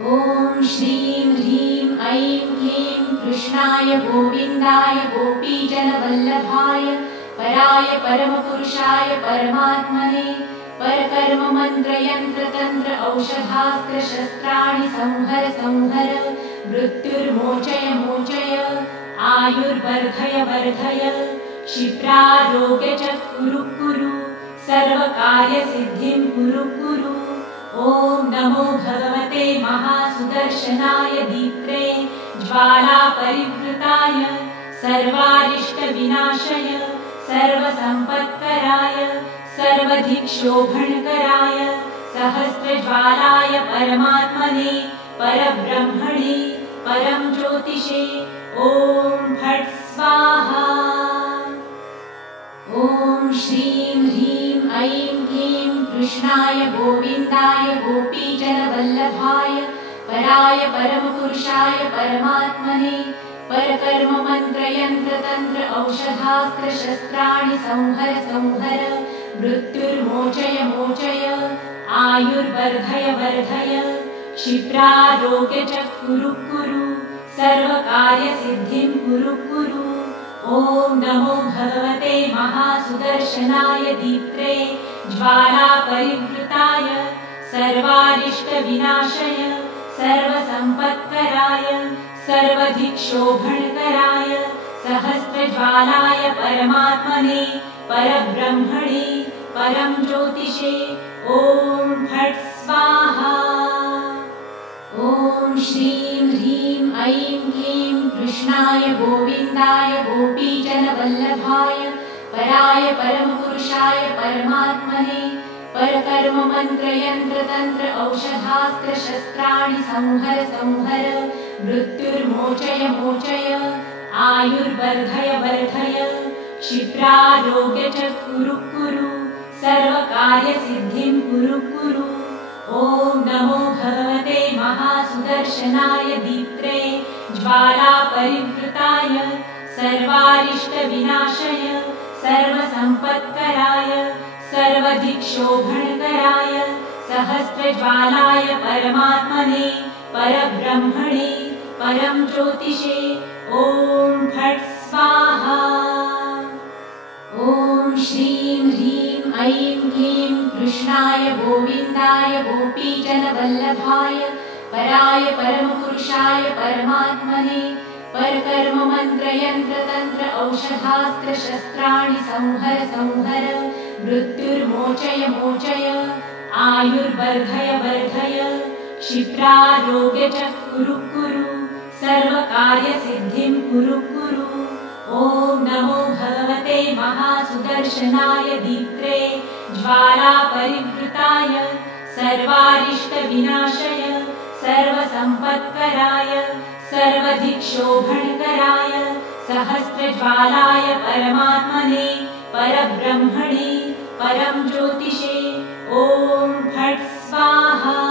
ॐ श्रीं ह्रीं ऐं क्लीं कृष्णाय गोविन्दाय गोपीजनवल्लभाय पराय परमपुरुषाय परमात्मने परकर्ममन्त्रयन्त्रतन्त्र औषधास्त्रशस्त्राणि संहर संहर मृत्युर्मोचय मोचय आयुर्वर्धय वर्धय क्षिप्रारोग्य च कुरु कुरु सर्वकार्यसिद्धिं कुरु कुरु। ॐ नमो भगवते महासुदर्शनाय दीप्त्रे ज्वालापरिवृताय सर्वारिष्टविनाशय सर्वसम्पत्कराय सर्वधिक्षोभणकराय सहस्रज्वालाय परमात्मने परब्रह्मणे परं ज्योतिषे ॐ फट् स्वाहा। ॐ श्रीं ह्रीं ऐं क्लीं कृष्णाय गोविन्दाय गोपीजनवल्लभाय पराय परमपुरुषाय परमात्मने परकर्ममन्त्रयन्त्रतन्त्र औषधास्त्रशस्त्राणि संहर संहर मृत्युर्मोचय मोचय आयुर्वर्धय वर्धय क्षिप्रारोग्य च कुरु कुरु सर्वकार्यसिद्धिं कुरु कुरु। ॐ नमो भगवते महासुदर्शनाय दीप्त्रे ज्वालापरिवृताय सर्वारिष्टविनाशय सर्वसम्पत्कराय सर्वधिक्षोभणकराय सहस्रज्वालाय परमात्मने परब्रह्मणे परं ज्योतिषे ॐ फट् स्वाहा। ॐ श्रीं ह्रीं ऐं क्लीं कृष्णाय गोविन्दाय गोपीजनवल्लभाय पराय परमपुरुषाय परमात्मने परकर्ममन्त्रयन्त्रतन्त्र औषधास्त्रशस्त्राणि संहर संहर मृत्युर्मोचय मोचय आयुर्वर्धय वर्धय क्षिप्रारोग्य च कुरु कुरु सर्वकार्यसिद्धिं कुरु कुरु। ॐ नमो भगवते महासुदर्शनाय दीप्त्रे ज्वालापरिवृताय सर्वारिष्टविनाशय सर्वसम्पत्कराय सर्वधिक्षोभणकराय सहस्रज्वालाय परमात्मने परब्रह्मणे परं ज्योतिषे ॐ फट् स्वाहा। ॐ श्रीं ह्रीं ऐं क्लीं कृष्णाय गोविन्दाय गोपीजनवल्लभाय पराय परमपुरुषाय परमात्मने परकर्ममन्त्रयन्त्रतन्त्र औषधास्त्रशस्त्राणि संहर संहर मृत्युर्मोचय मोचय आयुर्वर्धय वर्धय क्षिप्रारोग्य च कुरु कुरु सर्वकार्यसिद्धिं कुरु कुरु। ॐ नमो भगवते महासुदर्शनाय दीप्त्रे ज्वालापरिवृताय सर्वारिष्टविनाशय सर्वसम्पत्कराय सर्वधिक्षोभणकराय सहस्रज्वालाय परमात्मने परब्रह्मणे परं ज्योतिषे ॐ फट् स्वाहा।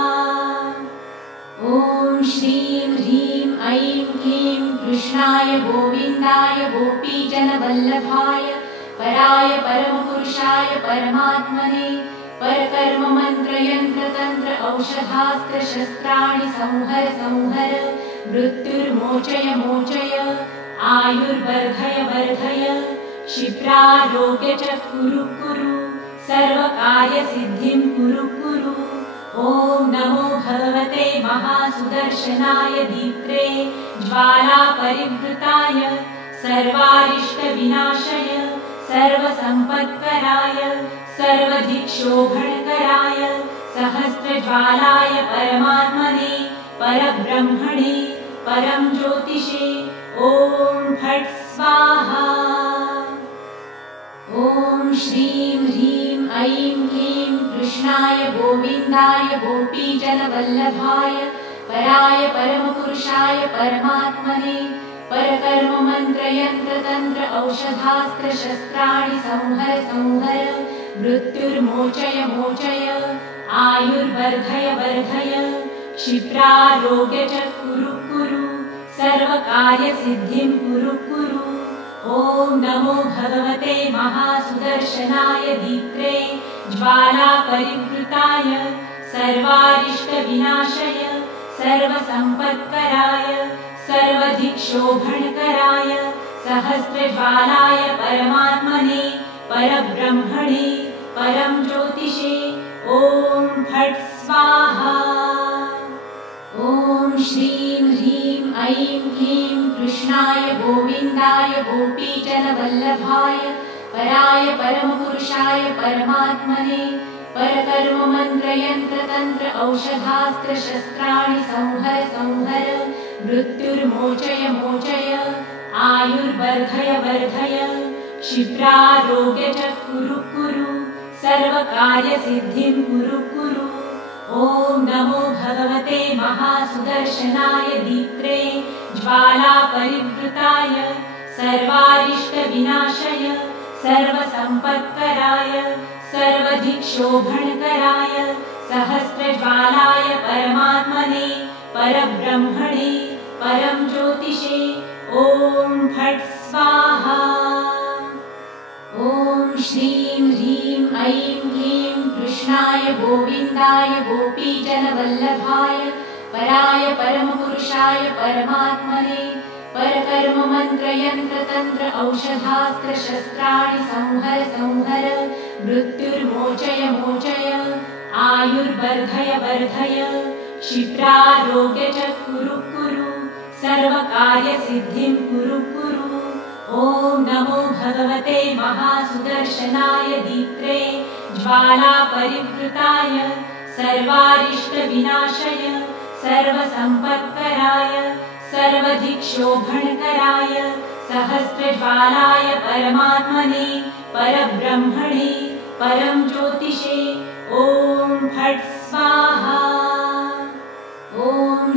ॐ श्रीं ह्रीं ऐं क्लीं कृष्णाय गोविन्दाय गोपीजनवल्लभाय पराय परमपुरुषाय परमात्मने परकर्ममन्त्रयन्त्रतन्त्र औषधास्त्रशस्त्राणि संहर संहर मृत्युर्मोचय मोचय आयुर्वर्धय वर्धय क्षिप्रारोग्य च कुरु कुरु सर्वकार्यसिद्धिं कुरु कुरु। ॐ नमो भगवते महासुदर्शनाय दीप्त्रे ज्वालापरिवृताय सर्वारिष्टविनाशय सर्वसम्पत्कराय सर्वधिक्षोभणकराय सहस्रज्वालाय परमात्मने परब्रह्मणे परं ज्योतिषे ॐ फट् स्वाहा। ॐ श्रीं ह्रीं ऐं क्लीं कृष्णाय गोविन्दाय गोपीजनवल्लभाय पराय परमपुरुषाय परमात्मने परकर्ममन्त्रयन्त्रतन्त्र औषधास्त्रशस्त्राणि संहर संहर मृत्युर्मोचय मोचय आयुर्वर्धय वर्धय क्षिप्रारोग्य च कुरु कुरु सर्वकार्यसिद्धिं कुरु कुरु। ॐ नमो भगवते महासुदर्शनाय दीप्त्रे ज्वालापरिवृताय सर्वारिष्टविनाशय सर्वसम्पत्कराय सर्वधिक्षोभणकराय सहस्रज्वालाय परमात्मने परब्रह्मणे परं ज्योतिषे ॐ फट् स्वाहा। ॐ श्रीं ह्रीं ऐं क्लीं कृष्णाय गोविन्दाय गोपीजनवल्लभाय पराय परमपुरुषाय परमात्मने परकर्ममन्त्रयन्त्रतन्त्र औषधास्त्रशस्त्राणि संहर संहर मृत्युर्मोचय मोचय आयुर्वर्धय वर्धय क्षिप्रारोग्य च कुरु कुरु सर्वकार्यसिद्धिं कुरु कुरु। ॐ नमो भगवते महासुदर्शनाय दीप्त्रे ज्वालापरिवृताय सर्वारिष्टविनाशय सर्वसम्पत्कराय सर्वधिक्षोभणकराय सहस्रज्वालाय परमात्मने परब्रह्मणे परं ज्योतिषे ॐ फट् स्वाहा। ॐ श्रीं ह्रीं ऐं क्लीं कृष्णाय गोविन्दाय गोपीजनवल्लभाय पराय परमपुरुषाय परमात्मने परकर्ममन्त्रयन्त्रतन्त्र औषधास्त्रशस्त्राणि संहर संहर मृत्युर्मोचय मोचय आयुर्वर्धय वर्धय क्षिप्रारोग्य च कुरु कुरु सर्वकार्यसिद्धिं कुरु कुरु। ॐ नमो भगवते महासुदर्शनाय दीप्त्रे ज्वालापरिवृताय सर्वारिष्टविनाशय सर्वसम्पत्कराय सर्वधिक्षोभणकराय सहस्रज्वालाय परमात्मने परब्रह्मणे परं ज्योतिषे ॐ फट् स्वाहा। ॐ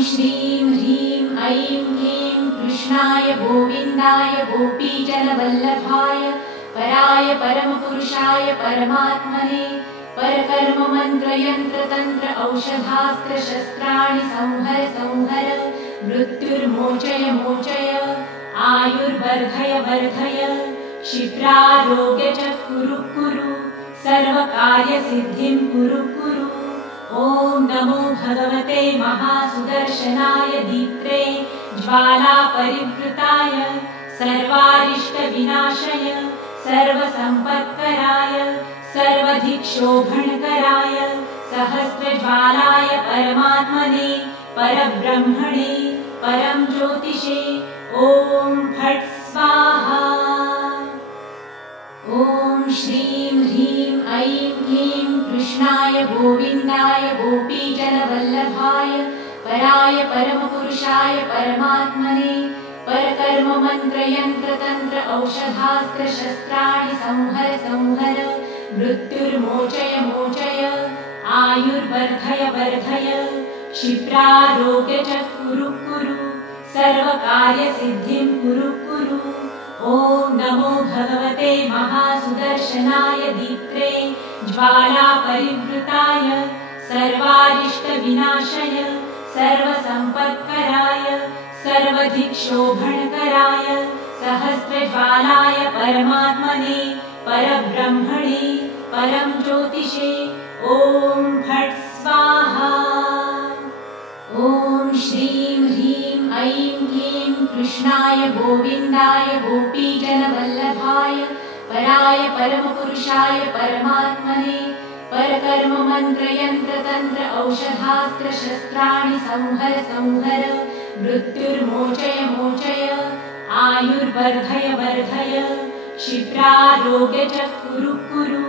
श्रीं ह्रीं ऐं क्लीं कृष्णाय गोविन्दाय गोपीजनवल्लभाय पराय परमपुरुषाय परमात्मने परकर्ममन्त्रयन्त्रतन्त्र औषधास्त्रशस्त्राणि संहर संहर मृत्युर्मोचय मोचय आयुर्वर्धय वर्धय क्षिप्रारोग्य च कुरु कुरु सर्वकार्यसिद्धिं कुरु कुरु। ॐ नमो भगवते महासुदर्शनाय दीप्त्रे ज्वालापरिवृताय सर्वारिष्टविनाशय सर्वसम्पत्कराय सर्वधिक्षोभणकराय सहस्रज्वालाय परमात्मने परब्रह्मणे परं ज्योतिषे ॐ फट् स्वाहा। ॐ श्रीं ह्रीं ऐं क्लीं कृष्णाय गोविन्दाय गोपीजनवल्लभाय पराय परमपुरुषाय परमात्मने परकर्ममन्त्रयन्त्रतन्त्र औषधास्त्रशस्त्राणि संहर संहर मृत्युर्मोचय मोचय आयुर्वर्धय वर्धय क्षिप्रारोग्य च कुरु कुरु सर्वकार्यसिद्धिं कुरु कुरु। ॐ नमो भगवते महासुदर्शनाय दीप्त्रे ज्वालापरिवृताय सर्वारिष्टविनाशय सर्वसम्पत्कराय सर्वधिक्षोभणकराय सहस्रज्वालाय परमात्मने परब्रह्मणे परं ज्योतिषे ॐ फट् स्वाहा। ॐ श्रीं ह्रीं ऐं क्लीं कृष्णाय गोविन्दाय गोपीजनवल्लभाय पराय परमपुरुषाय परमात्मने परकर्ममन्त्रयन्त्रतन्त्र औषधास्त्रशस्त्राणि संहर संहर मृत्युर्मोचय मोचय आयुर्वर्धय वर्धय क्षिप्रारोग्य च कुरु कुरु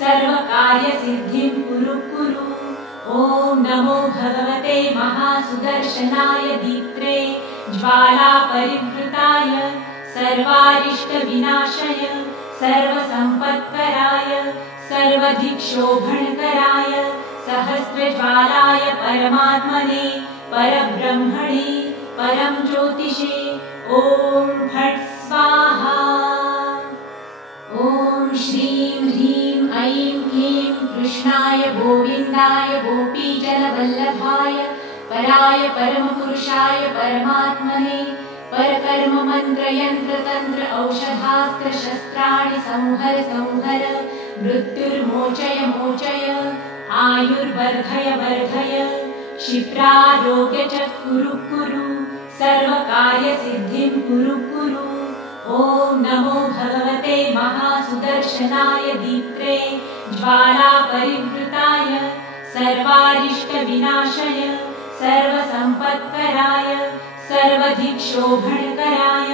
सर्वकार्यसिद्धिं कुरु कुरु। ॐ नमो भगवते महासुदर्शनाय दीप्त्रे ज्वालापरिवृताय सर्वारिष्टविनाशय सर्वसम्पत्कराय सर्वधिक्षोभणकराय सहस्रज्वालाय परमात्मने परब्रह्मणे परं ज्योतिषे ॐ फट् स्वाहा। ॐ श्रीं ह्रीं ऐं क्लीं कृष्णाय गोविन्दाय गोपीजनवल्लभाय पराय परमपुरुषाय परमात्मने परकर्ममन्त्रयन्त्रतन्त्र औषधास्त्रशस्त्राणि संहर संहर मृत्युर्मोचय मोचय आयुर्वर्धय वर्धय क्षिप्रारोग्यच कुरु कुरु सर्वकार्यसिद्धिं कुरु कुरु। ॐ नमो भगवते महासुदर्शनाय दीप्त्रे ज्वालापरिवृताय सर्वारिष्टविनाशय सर्वसम्पत्कराय सर्वधिक्षोभणकराय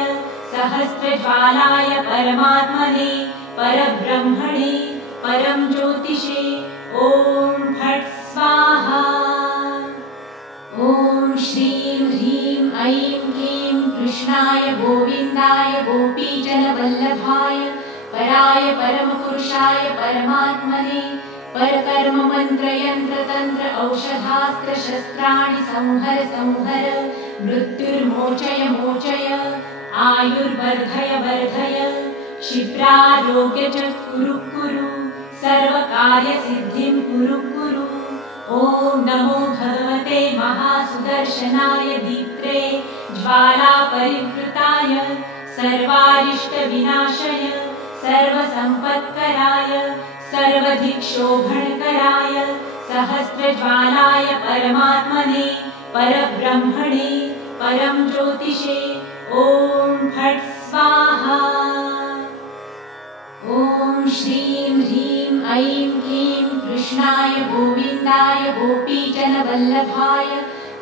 सहस्रज्वालाय परमात्मने परब्रह्मणे परं ज्योतिषे ॐ फट् स्वाहा। ॐ श्रीं ह्रीं ऐं क्लीं कृष्णाय गोविन्दाय गोपीजनवल्लभाय पराय परमपुरुषाय परमात्मने परकर्ममन्त्रयन्त्रतन्त्र औषधास्त्रशस्त्राणि संहर संहर मृत्युर्मोचय मोचय आयुर्वर्धय वर्धय क्षिप्रारोग्यच कुरु कुरु सर्वकार्यसिद्धिं कुरु कुरु। ॐ नमो भगवते महासुदर्शनाय दीप्त्रे ज्वालापरिवृताय सर्वारिष्टविनाशय सर्वसम्पत्कराय सर्वधिक्षोभणकराय सहस्रज्वालाय परमात्मने परब्रह्मणे परं ज्योतिषे ॐ फट् स्वाहा। ॐ श्रीं ह्रीं ऐं क्लीं कृष्णाय गोविन्दाय गोपीजनवल्लभाय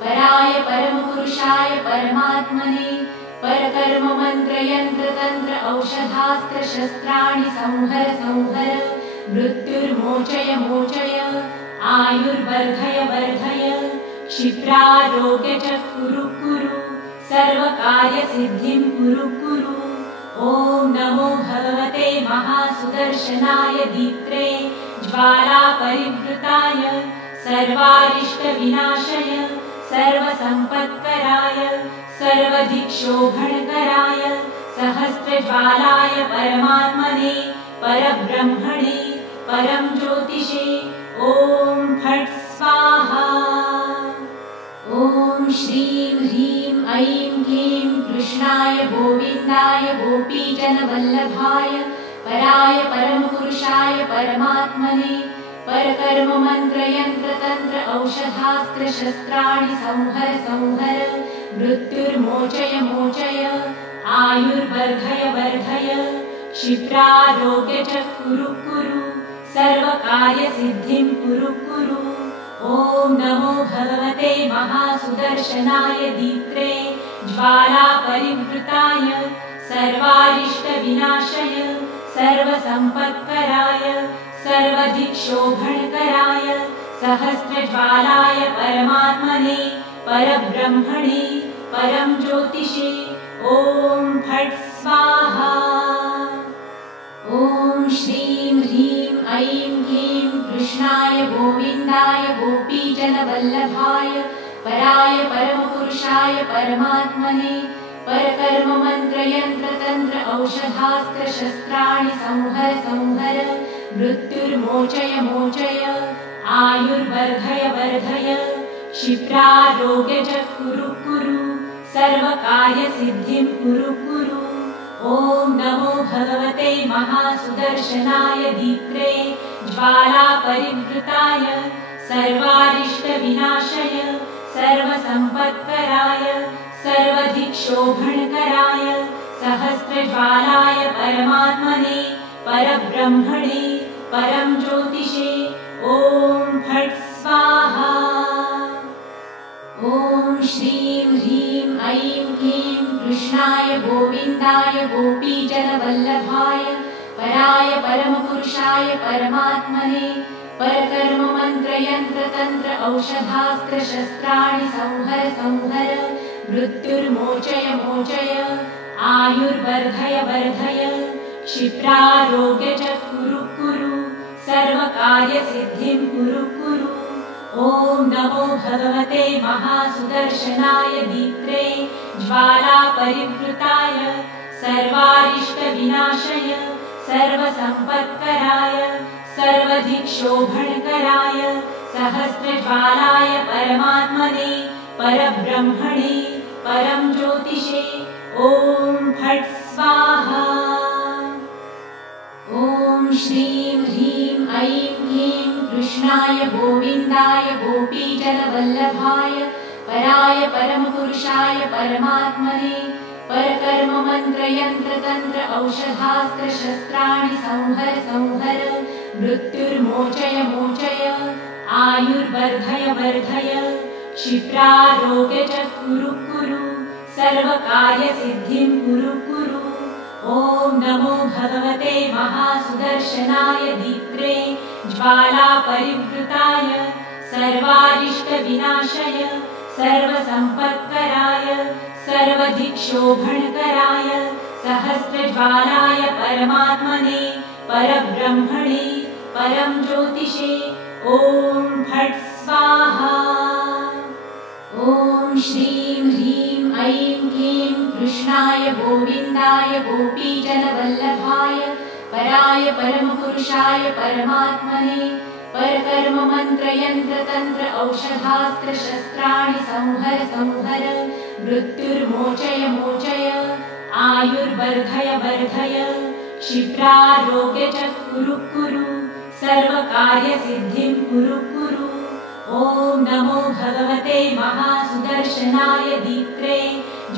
पराय परमपुरुषाय परमात्मने परकर्ममन्त्रयन्त्रतन्त्र औषधास्त्रशस्त्राणि संहर संहर मृत्युर्मोचय मोचय आयुर्वर्धय वर्धय क्षिप्रारोग्यच कुरु कुरु सर्वकार्यसिद्धिं कुरु कुरु। ॐ नमो भगवते महासुदर्शनाय दीप्त्रे ज्वालापरिवृताय सर्वारिष्टविनाशय सर्वसम्पत्कराय सर्वधिक्षोभणकराय सहस्रज्वालाय परमात्मने परब्रह्मणे परं ज्योतिषे ॐ फट् स्वाहा। ॐ श्रीं ह्रीं ऐं क्लीं कृष्णाय गोविन्दाय गोपीजनवल्लभाय पराय परमपुरुषाय परमात्मने परकर्ममन्त्रयन्त्रतन्त्र औषधास्त्रशस्त्राणि संहर संहर मृत्युर्मोचय मोचय आयुर्वर्धय वर्धय क्षिप्रारोग्यच कुरु कुरु सर्वकार्यसिद्धिं कुरु कुरु। ॐ नमो भगवते महासुदर्शनाय दीप्त्रे ज्वालापरिवृताय सर्वारिष्टविनाशय सर्वसम्पत्कराय सर्वधिक्षोभणकराय सहस्रज्वालाय परमात्मने परब्रह्मणे परं ज्योतिषे ॐ फट् स्वाहा। ॐ श्रीं ह्रीं ऐं क्लीं कृष्णाय गोविन्दाय गोपीजनवल्लभाय पराय परमपुरुषाय परमात्मने परकर्ममन्त्रयन्त्रतन्त्र औषधास्त्रशस्त्राणि संहर संहर मृत्युर्मोचय मोचय आयुर्वर्धय वर्धय क्षिप्रारोग्यच कुरु कुरु सर्वकार्यसिद्धिं कुरु कुरु। ॐ नमो भगवते महासुदर्शनाय दीप्त्रे ज्वालापरिवृताय सर्वारिष्टविनाशय सर्वसम्पत्कराय सर्वधिक्षोभणकराय सहस्रज्वालाय परमात्मने परब्रह्मणे परं ज्योतिषे ॐ फट् स्वाहा। ॐ श्रीं ह्रीं ऐं क्लीं कृष्णाय गोविन्दाय गोपीजनवल्लभाय पराय परमपुरुषाय परमात्मने परकर्ममन्त्रयन्त्रतन्त्र औषधास्त्रशस्त्राणि संहर संहर मृत्युर्मोचय मोचय आयुर्वर्धय वर्धय क्षिप्रारोग्यच कुरु कुरु सर्वकार्यसिद्धिं कुरु कुरु। ॐ नमो भगवते महासुदर्शनाय दीप्त्रे ज्वालापरिवृताय सर्वारिष्टविनाशय सर्वसम्पत्कराय सर्वधिक्षोभणकराय सहस्रज्वालाय परमात्मने परब्रह्मणे परं ज्योतिषे ॐ फट् स्वाहा। ॐ श्रीं ह्रीं ऐं क्लीं कृष्णाय गोविन्दाय गोपीजनवल्लभाय पराय परमपुरुषाय परमात्मने परकर्ममन्त्रयन्त्रतन्त्र औषधास्त्रशस्त्राणि संहर संहर मृत्युर्मोचय मोचय आयुर्वर्धय वर्धय क्षिप्रारोग्य च कुरु कुरु सर्वकार्यसिद्धिं कुरु कुरु। ॐ नमो भगवते महासुदर्शनाय दीप्त्रे ज्वालापरिवृताय सर्वारिष्टविनाशय सर्वसम्पत्कराय सर्वदिक्शोभणकराय सहस्रज्वालाय परमात्मने परब्रह्मणे परं ज्योतिषे ॐ फट् स्वाहा। ॐ श्रीं ह्रीं ऐं क्लीं कृष्णाय गोविन्दाय गोपीजनवल्लभाय पराय परमपुरुषाय परमात्मने परकर्ममन्त्रयन्त्रतन्त्र औषधास्त्रशस्त्राणि संहर संहर मृत्युर्मोचय मोचय आयुर्वर्धय वर्धय क्षिप्रारोग्य च कुरु कुरु सर्वकार्यसिद्धिं कुरु कुरु। ॐ नमो भगवते महासुदर्शनाय दीप्त्रे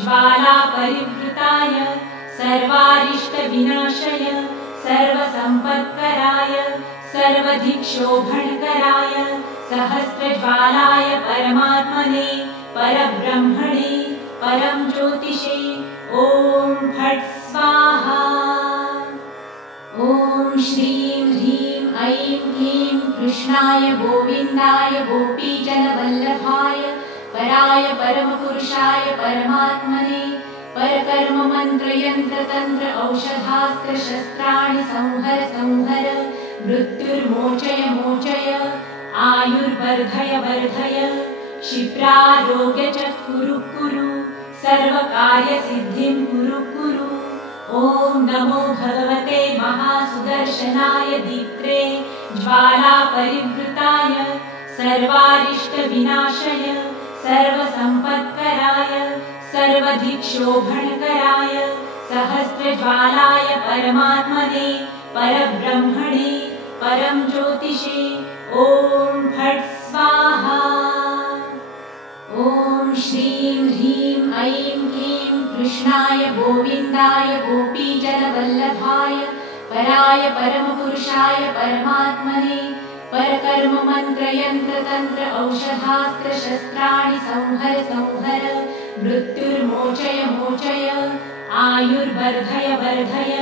ज्वालापरिवृताय सर्वारिष्टविनाशय सर्वसम्पत्कराय सर्वदिक्शोभणकराय सहस्रज्वालाय परमात्मने परब्रह्मणे परं ज्योतिषे ॐ फट् स्वाहा। ॐ श्रीं ह्रीं ऐं क्लीं कृष्णाय गोविन्दाय गोपीजनवल्लभाय पराय परमपुरुषाय परमात्मने परकर्ममन्त्रयन्त्रतन्त्र औषधास्त्रशस्त्राणि संहर संहर मृत्युर्मोचय मोचय आयुर्वर्धय वर्धय क्षिप्रारोग्य च कुरु कुरु सर्वकार्यसिद्धिं कुरु कुरु। ॐ नमो भगवते महासुदर्शनाय दीप्त्रे ज्वालापरिवृताय सर्वारिष्टविनाशय सर्वसम्पत्कराय सर्वदिक्शोभणकराय सहस्रज्वालाय परमात्मने परब्रह्मणे परं ज्योतिषे ॐ फट् स्वाहा। ॐ श्रीं ह्रीं ऐं क्लीं कृष्णाय गोविन्दाय गोपीजनवल्लभाय पराय परमपुरुषाय परमात्मने परकर्ममन्त्रयन्त्रतन्त्र औषधास्त्रशस्त्राणि संहर संहर मृत्युर्मोचय मोचय आयुर्वर्धय वर्धय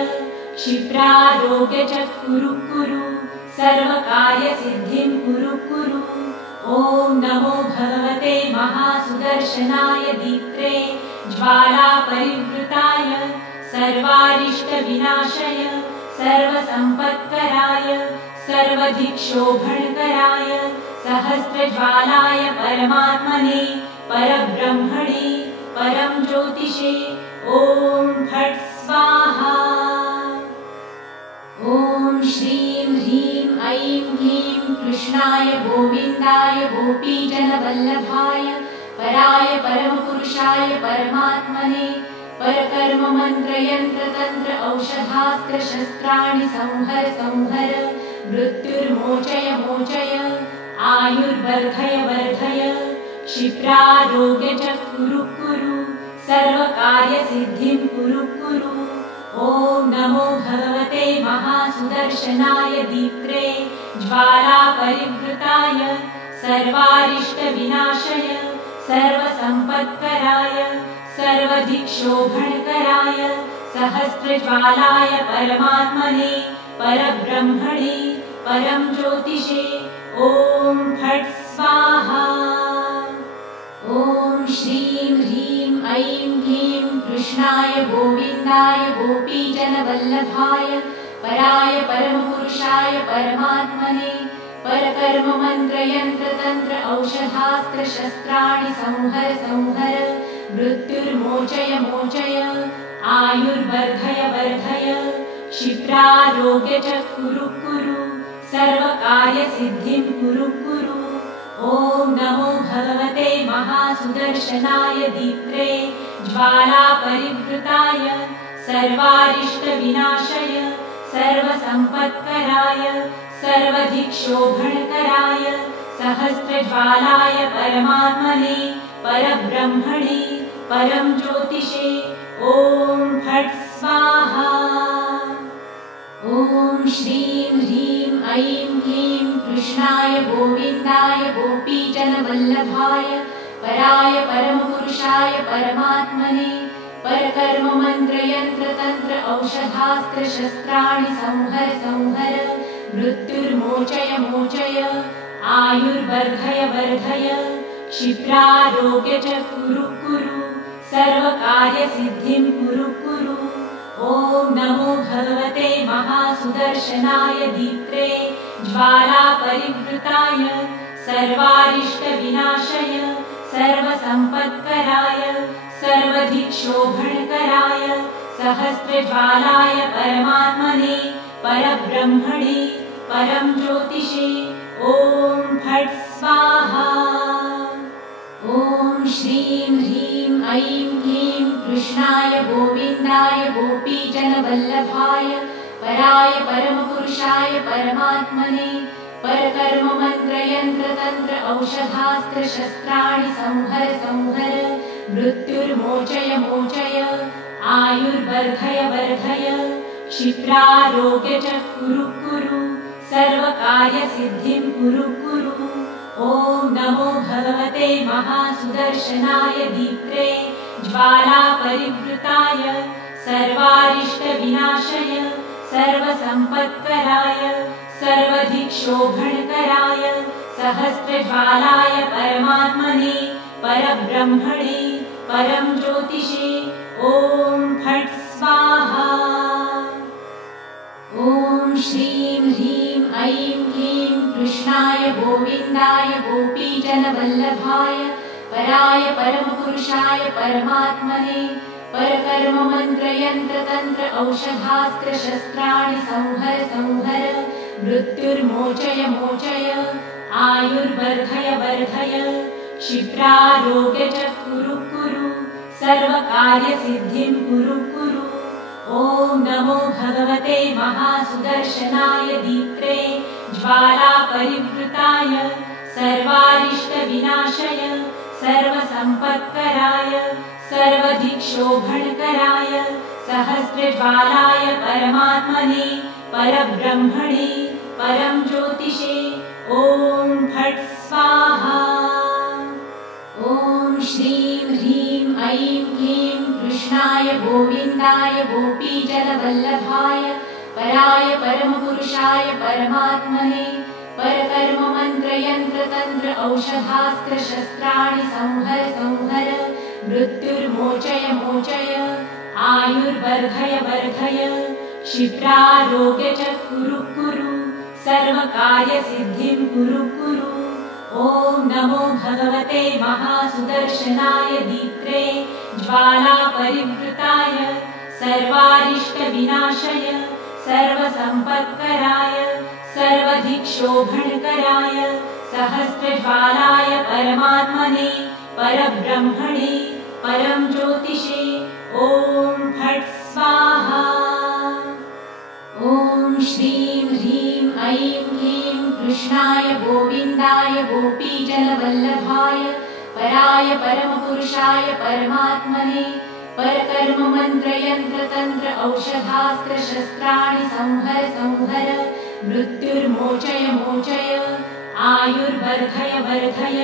क्षिप्रारोग्य च कुरु कुरु सर्वकार्यसिद्धिं कुरु कुरु। ॐ नमो भगवते महासुदर्शनाय दीप्त्रे ज्वालापरिवृताय सर्वारिष्टविनाशय सर्वसम्पत्कराय सर्वदिक्शोभणकराय सहस्रज्वालाय परमात्मने परब्रह्मणे परं ज्योतिषे ॐ फट् स्वाहा। ॐ श्रीं ह्रीं ऐं क्लीं कृष्णाय गोविन्दाय गोपीजनवल्लभाय पराय परमपुरुषाय परमात्मने परकर्ममन्त्रयन्त्रतन्त्र औषधास्त्रशस्त्राणि संहर संहर मृत्युर्मोचय मोचय आयुर्वर्धय वर्धय क्षिप्रारोग्य च कुरु कुरु सर्वकार्यसिद्धिं कुरु कुरु। ॐ नमो भगवते महासुदर्शनाय दीप्त्रे ज्वालापरिवृताय सर्वारिष्टविनाशय सर्वसम्पत्कराय सर्वदिक्शोभणकराय सहस्रज्वालाय परमात्मने परब्रह्मणे परं ज्योतिषे ॐ फट् स्वाहा। ॐ श्रीं ह्रीं ऐं क्लीं कृष्णाय गोविन्दाय गोपीजनवल्लभाय पराय परमपुरुषाय परमात्मने परकर्ममन्त्रयन्त्रतन्त्र औषधास्त्रशस्त्राणि संहर संहर मृत्युर्मोचय मोचय आयुर्वर्धय वर्धय क्षिप्रारोग्य च कुरु कुरु सर्वकार्यसिद्धिं कुरु कुरु। ॐ नमो भगवते महासुदर्शनाय दीप्त्रे ज्वालापरिवृताय सर्वारिष्टविनाशय सर्वसम्पत्कराय सर्वदिक्शोभणकराय सहस्रज्वालाय परमात्मने परब्रह्मणे परं ज्योतिषे ॐ फट् स्वाहा। ॐ श्रीं ह्रीं ऐं क्लीं कृष्णाय गोविन्दाय गोपीजनवल्लभाय पराय परमपुरुषाय परमात्मने परकर्ममन्त्रयन्त्रतन्त्र औषधास्त्रशस्त्राणि संहर संहर मृत्युर्मोचय मोचय आयुर्वर्धय वर्धय क्षिप्रारोग्य च कुरु कुरु सर्वकार्यसिद्धिं कुरु कुरु। ॐ नमो भगवते महासुदर्शनाय दीप्त्रे ज्वालापरिवृताय सर्वारिष्टविनाशय सर्वसम्पत्कराय सर्वधिक्षोभणकराय सहस्रज्वालाय परमात्मने परब्रह्मणे परं ज्योतिषे ॐ फट् स्वाहा। ॐ श्रीं ह्रीं ऐं क्लीं कृष्णाय गोविन्दाय गोपीजनवल्लभाय पराय परमपुरुषाय परमात्मने परकर्ममन्त्रयन्त्रतन्त्र औषधास्त्रशस्त्राणि संहर संहर मृत्युर्मोचय मोचय आयुर्वर्धय वर्धय क्षिप्रारोग्य च कुरु कुरु सर्वकार्यसिद्धिं कुरु कुरु। ॐ नमो भगवते महासुदर्शनाय दीप्त्रे ज्वालापरिवृताय सर्वारिष्टविनाशय सर्वसम्पत्कराय सर्वधिक्षोभणकराय सहस्रज्वालाय परमात्मने परब्रह्मणे परं ज्योतिषे ॐ फट् स्वाहा। ॐ श्रीं ह्रीं ऐं क्लीं कृष्णाय गोविन्दाय गोपीजनवल्लभाय पराय परमपुरुषाय परमात्मने परकर्ममन्त्रयन्त्रतन्त्र औषधास्त्रशस्त्राणि संहर संहर मृत्युर्मोचय मोचय आयुर्वर्धय वर्धय क्षिप्रारोग्य च कुरु कुरु सर्वकार्यसिद्धिं कुरु कुरु। ॐ नमो भगवते महासुदर्शनाय दीप्त्रे ज्वालापरिवृताय सर्वारिष्टविनाशय सर्वसम्पत्कराय सर्वधिक्षोभणकराय सहस्रज्वालाय परमात्मने परब्रह्मणे परं ज्योतिषे ॐ फट् स्वाहा। ॐ श्रीं ह्रीं ऐं क्लीं कृष्णाय गोविन्दाय गोपीजनवल्लभाय पराय परमपुरुषाय परमात्मने परकर्ममन्त्रयन्त्रतन्त्र औषधास्त्रशस्त्राणि संहर संहर मृत्युर्मोचय मोचय आयुर्वर्धय वर्धय क्षिप्रारोग्य च कुरु कुरु सर्वकार्यसिद्धिं कुरु कुरु। ॐ नमो भगवते महासुदर्शनाय दीप्त्रे ज्वालापरिवृताय सर्वारिष्टविनाशय सर्वसम्पत्कराय सर्वधिक्षोभणकराय सहस्रज्वालाय परमात्मने परब्रह्मणे परं ज्योतिषे ॐ फट् स्वाहा। ॐ श्रीं ह्रीं ऐं क्लीं कृष्णाय गोविन्दाय गोपीजनवल्लभाय पराय परमपुरुषाय परमात्मने परकर्ममन्त्रयन्त्रतन्त्र औषधास्त्रशस्त्राणि संहर संहर मृत्युर्मोचय मोचय आयुर्वर्धय वर्धय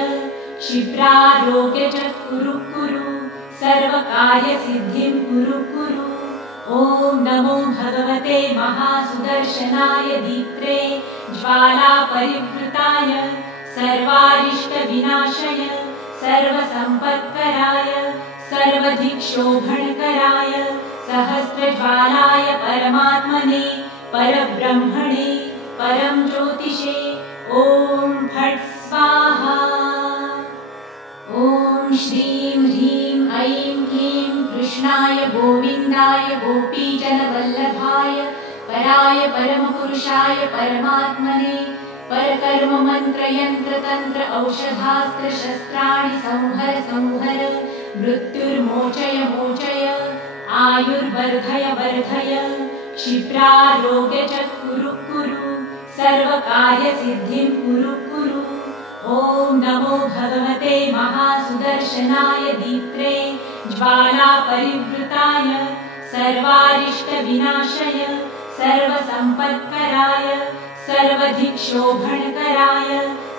क्षिप्रारोग्य च कुरु कुरु सर्वकार्यसिद्धिं कुरु कुरु। ॐ नमो भगवते महासुदर्शनाय दीप्त्रे ज्वालापरिवृताय सर्वारिष्टविनाशय सर्वसम्पत्कराय सर्वधिक्षोभणकराय सहस्रज्वालाय परमात्मने परब्रह्मणे परं ज्योतिषे ॐ फट् स्वाहा। ॐ श्रीं ह्रीं ऐं क्लीं कृष्णाय गोविन्दाय गोपीजनवल्लभाय पराय परमपुरुषाय परमात्मने परकर्ममन्त्रयन्त्रतन्त्र औषधास्त्रशस्त्राणि संहर संहर मृत्युर्मोचय मोचय आयुर्वर्धय वर्धय क्षिप्रारोग्य च कुरु कुरु सर्वकार्यसिद्धिं कुरु कुरु। ॐ ॐ नमो भगवते महासुदर्शनाय दीप्त्रे ज्वालापरिवृताय सर्वारिष्टविनाशय सर्वसम्पत्कराय सर्वधिक्षोभणकराय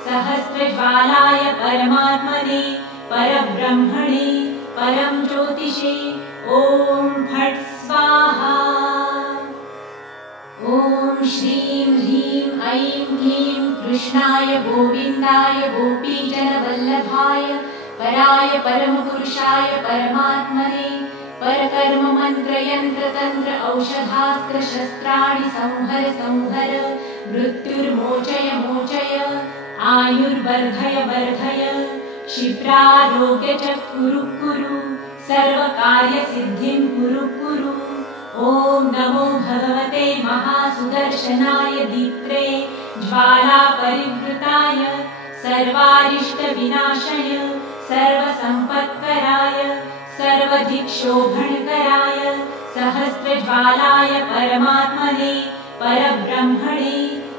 सहस्रज्वालाय परमात्मने परब्रह्मणे परं ज्योतिषे ॐ फट् स्वाहा। ॐ श्रीं ह्रीं ऐं क्लीं कृष्णाय गोविन्दाय गोपीजनवल्लभाय पराय परमपुरुषाय परमात्मने परकर्ममन्त्रयन्त्रतन्त्र औषधास्त्रशस्त्राणि संहर संहर मृत्युर्मोचय मोचय आयुर्वर्धय वर्धय क्षिप्रारोग्य च कुरु कुरु सर्वकार्यसिद्धिं कुरु कुरु। ॐ नमो भगवते महासुदर्शनाय दीप्त्रे ज्वालापरिवृताय सर्वारिष्टविनाशय सर्वसम्पत्कराय सर्वधिक्षोभणकराय सहस्रज्वालाय परमात्मने परब्रह्मणे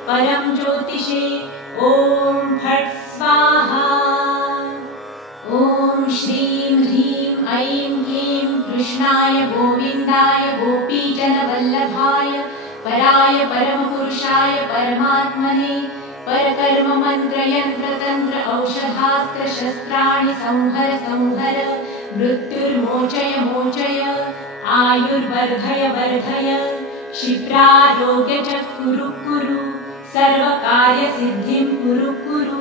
परं ज्योतिषे ॐ फट् स्वाहा। ॐ श्रीं ह्रीं ऐं क्लीं कृष्णाय गोविन्दाय गोपीजनवल्लभाय पराय परमपुरुषाय परमात्मने परकर्ममन्त्रयन्त्रतन्त्र औषधास्त्रशस्त्राणि संहर संहर मृत्युर्मोचय मोचय आयुर्वर्धय वर्धय क्षिप्रारोग्य च कुरु कुरु सर्वकार्यसिद्धिं कुरु कुरु।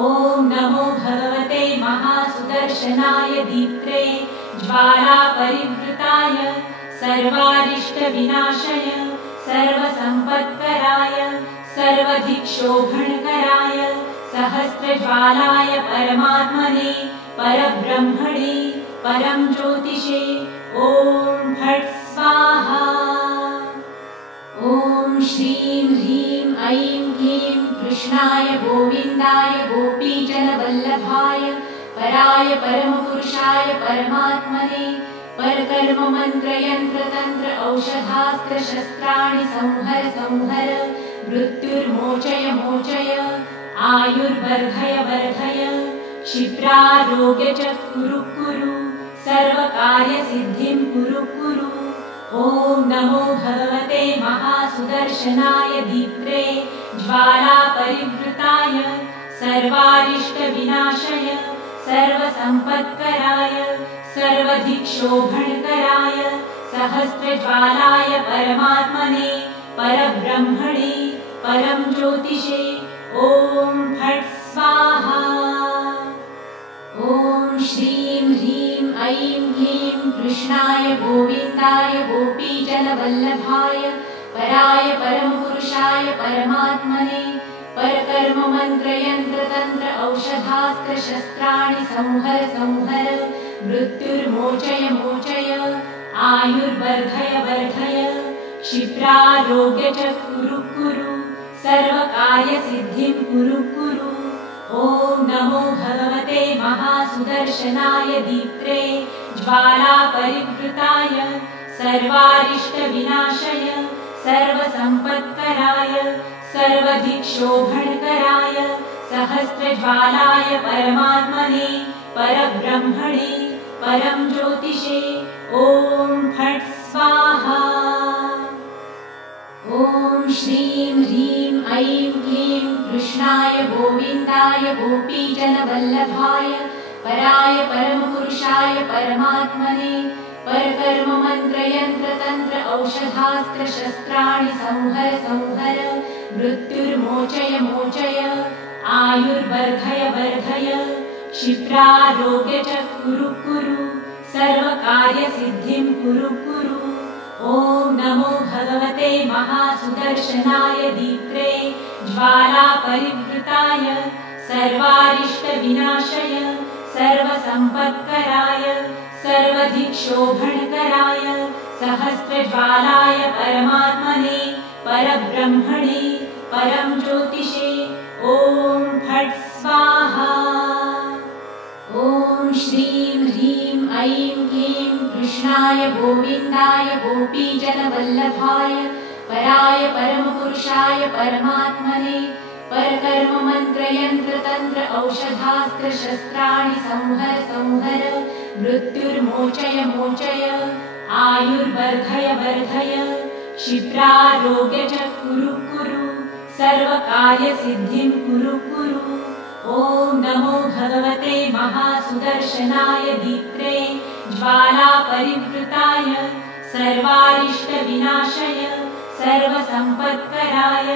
ॐ नमो भगवते महासुदर्शनाय दीप्त्रे ज्वालापरिवृताय सर्वारिष्टविनाशय सर्वसम्पत्कराय सर्वधिक्षोभणकराय सहस्रज्वालाय परमात्मने परब्रह्मणे परं ज्योतिषे ॐ फट् स्वाहा। ॐ श्रीं ह्रीं ऐं क्लीं कृष्णाय गोविन्दाय गोपीजनवल्लभाय पराय परमपुरुषाय परमात्मने परकर्ममन्त्रयन्त्रतन्त्र औषधास्त्रशस्त्राणि संहर संहर मृत्युर्मोचय मोचय आयुर्वर्धय वर्धय क्षिप्रारोग्य च कुरु कुरु सर्वकार्यसिद्धिं कुरु कुरु। ॐ नमो भगवते महासुदर्शनाय दीप्त्रे ज्वालापरिवृताय सर्वारिष्टविनाशय सर्वसम्पत्कराय सर्वधिक्षोभणकराय सहस्रज्वालाय परमात्मने परब्रह्मणे परं ज्योतिषे ॐ फट् स्वाहा। ॐ श्रीं ह्रीं ऐं क्लीं कृष्णाय गोविन्दाय गोपीजनवल्लभाय पराय परमपुरुषाय परमात्मने परकर्ममन्त्रयन्त्रतन्त्र औषधास्त्रशस्त्राणि संहर संहर मृत्युर्मोचय मोचय आयुर्वर्धय वर्धय क्षिप्रारोग्य च कुरु कुरु सर्वकार्यसिद्धिं कुरु कुरु। ॐ नमो भगवते महासुदर्शनाय दीप्त्रे ज्वालापरिवृताय सर्वारिष्टविनाशय सर्वसम्पत्कराय सर्वधिक्षोभणकराय सहस्रज्वालाय परमात्मने परब्रह्मणे परं ज्योतिषे ॐ फट् स्वाहा। ॐ श्रीं ह्रीं ऐं क्लीं कृष्णाय गोविन्दाय गोपीजनवल्लभाय पराय परमपुरुषाय परमात्मने परकर्ममन्त्रयन्त्रतन्त्र औषधास्त्रशस्त्राणि संहर संहर मृत्युर्मोचय मोचय आयुर्वर्धय वर्धय क्षिप्रारोग्य च कुरु कुरु सर्वकार्यसिद्धिं कुरु कुरु। ॐ नमो भगवते महासुदर्शनाय दीप्त्रे ज्वालापरिवृताय सर्वारिष्टविनाशय सर्वसम्पत्कराय सर्वधिक्षोभणकराय सहस्रज्वालाय परमात्मने परब्रह्मणे परं ज्योतिषे ॐ फट् स्वाहा। ॐ श्रीं ह्रीं ऐं क्लीं कृष्णाय गोविन्दाय गोपीजनवल्लभाय पराय परमपुरुषाय परमात्मने परकर्म मंत्र यंत्र तंत्र औषधास्त्र शस्त्राणि संहर संहर मृत्युर्मोचय मोचय आयुर्वर्धय वर्धय क्षिप्रारोग्य च कुरु कुरु सर्वकार्यसिद्धिं कुरु कुरु। ॐ नमो भगवते महासुदर्शनाय दीप्त्रे ज्वालापरिवृताय सर्वारिष्टविनाशय सर्वसम्पत्कराय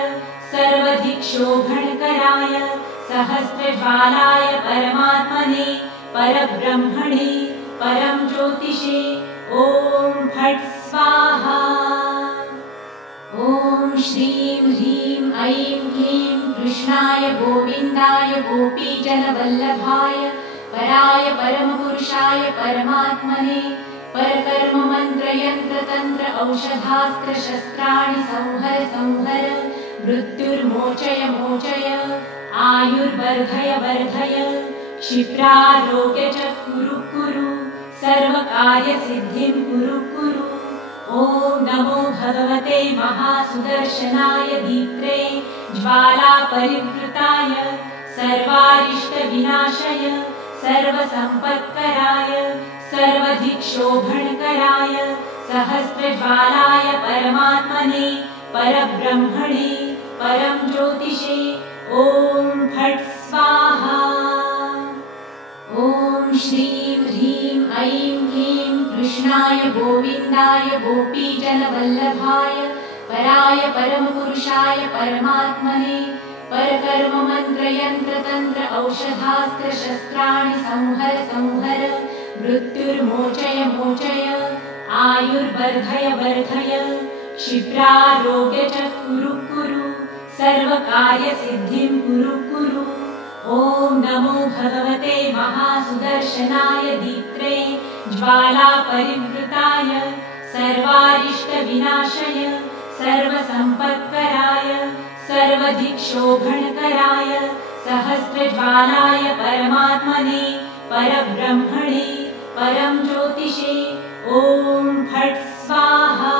सर्वदिक्शोभणकराय सहस्रज्वालाय परमात्मने परब्रह्मणे परं ज्योतिषे ॐ फट् स्वाहा। ॐ श्रीं ह्रीं ऐं क्लीं कृष्णाय गोविन्दाय गोपीजनवल्लभाय पराय परमपुरुषाय परमात्मने परकर्म मंत्र यंत्र तंत्र औषधास्त्र शस्त्राणि संहर संहर मृत्युर्मोचय मोचय आयुर्वर्धय वर्धय क्षिप्रारोग्य च कुरु कुरु सर्वकार्यसिद्धिं कुरु कुरु। ॐ नमो भगवते महासुदर्शनाय दीप्त्रे ज्वालापरिवृताय सर्वारिष्टविनाशय सर्वसम्पत्कराय सर्वदिक्शोभणकराय सहस्रज्वालाय परमात्मने परब्रह्मणे परं ज्योतिषे ॐ फट् स्वाहा। ॐ श्रीं ह्रीं ऐं क्लीं कृष्णाय गोविन्दाय गोपीजनवल्लभाय पराय परमपुरुषाय परमात्मने परकर्म मंत्र यंत्र तंत्र औषधास्त्र शस्त्राणि संहर संहर मृत्युर्मोचय मोचय आयुर्वर्धय वर्धय क्षिप्रारोग्य च कुरु कुरु सर्वकार्यसिद्धिं कुरु कुरु। ॐ नमो भगवते महासुदर्शनाय दीप्त्रे ज्वालापरिवृताय सर्वारिष्टविनाशय सर्वसम्पत्कराय सर्वदिक्शोभणकराय सहस्रज्वालाय परमात्मने परब्रह्मणे परं ज्योतिषे ॐ फट् स्वाहा।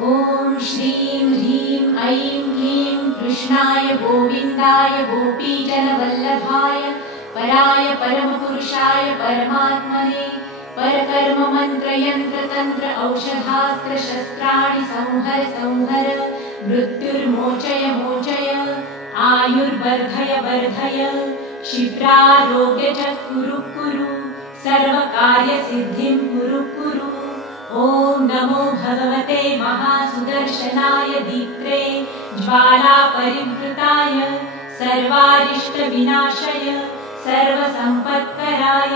ॐ श्रीं ह्रीं ऐं क्लीं कृष्णाय गोविन्दाय गोपीजनवल्लभाय पराय परमपुरुषाय परमात्मने परकर्म मंत्र यंत्र तंत्र औषधास्त्र शस्त्राणि संहर संहर मृत्युर्मोचय मोचय आयुर्वर्धय वर्धय क्षिप्रारोग्य च कुरु कुरु सर्वकार्यसिद्धिं कुरु कुरु। ॐ नमो भगवते महासुदर्शनाय दीप्त्रे ज्वालापरिवृताय सर्वारिष्टविनाशय सर्वसम्पत्कराय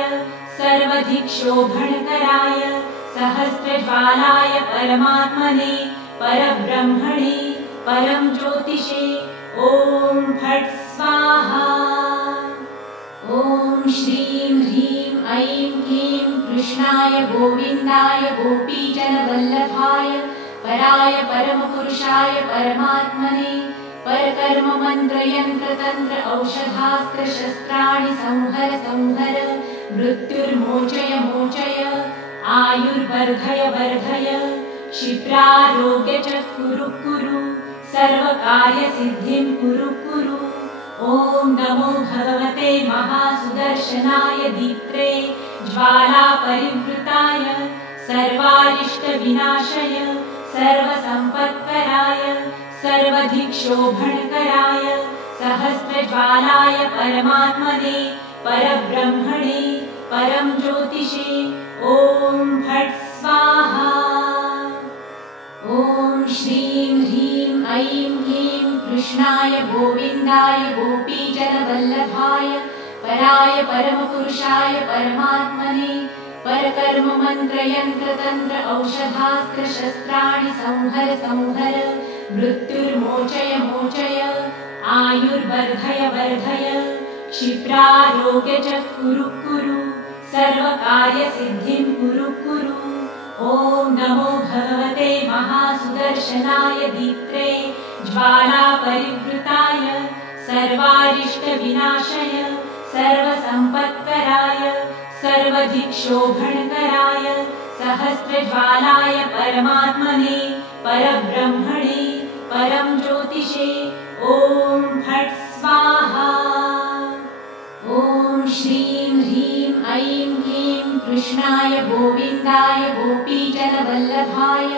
सर्वदिक्शोभणकराय सहस्रज्वालाय परमात्मने परब्रह्मणे परं ज्योतिषे ॐ फट् स्वाहा। ॐ श्रीं ह्रीं ऐं क्लीं कृष्णाय गोविन्दाय गोपीजनवल्लभाय पराय परमपुरुषाय परमात्मने परकर्म मंत्र यंत्र तंत्र औषधास्त्र शस्त्राणि संहर संहर मृत्युर्मोचय मोचय आयुर्वर्धय वर्धय क्षिप्रारोग्य च कुरु कुरु सर्वकार्यसिद्धिं कुरु कुरु। ॐ नमो भगवते महासुदर्शनाय दीप्त्रे ज्वालापरिवृताय सर्वारिष्टविनाशय सर्वसम्पत्कराय सर्वदिक्शोभणकराय सहस्रज्वालाय परमात्मने परब्रह्मणे परं ज्योतिषे ॐ फट् स्वाहा। ॐ श्रीं ह्रीं ऐं क्लीं कृष्णाय गोविन्दाय गोपीजनवल्लभाय पराय परमपुरुषाय परमात्मने परकर्म मंत्र यंत्र तंत्र औषधास्त्र शस्त्राणि संहर संहर मृत्युर्मोचय मोचय आयुर्वर्धय वर्धय क्षिप्रारोग्य च कुरु कुरु सर्वकार्यसिद्धिं कुरु कुरु। ॐ नमो भगवते महासुदर्शनाय दीप्त्रे ज्वालापरिवृताय सर्वारिष्टविनाशय सर्वसम्पत्कराय सर्वदिक्शोभणकराय सहस्रज्वालाय परमात्मने परब्रह्मणे परं ज्योतिषे ॐ फट् स्वाहा। ॐ श्रीं ह्रीं ऐं ह्रीं कृष्णाय गोविन्दाय गोपीजनवल्लभाय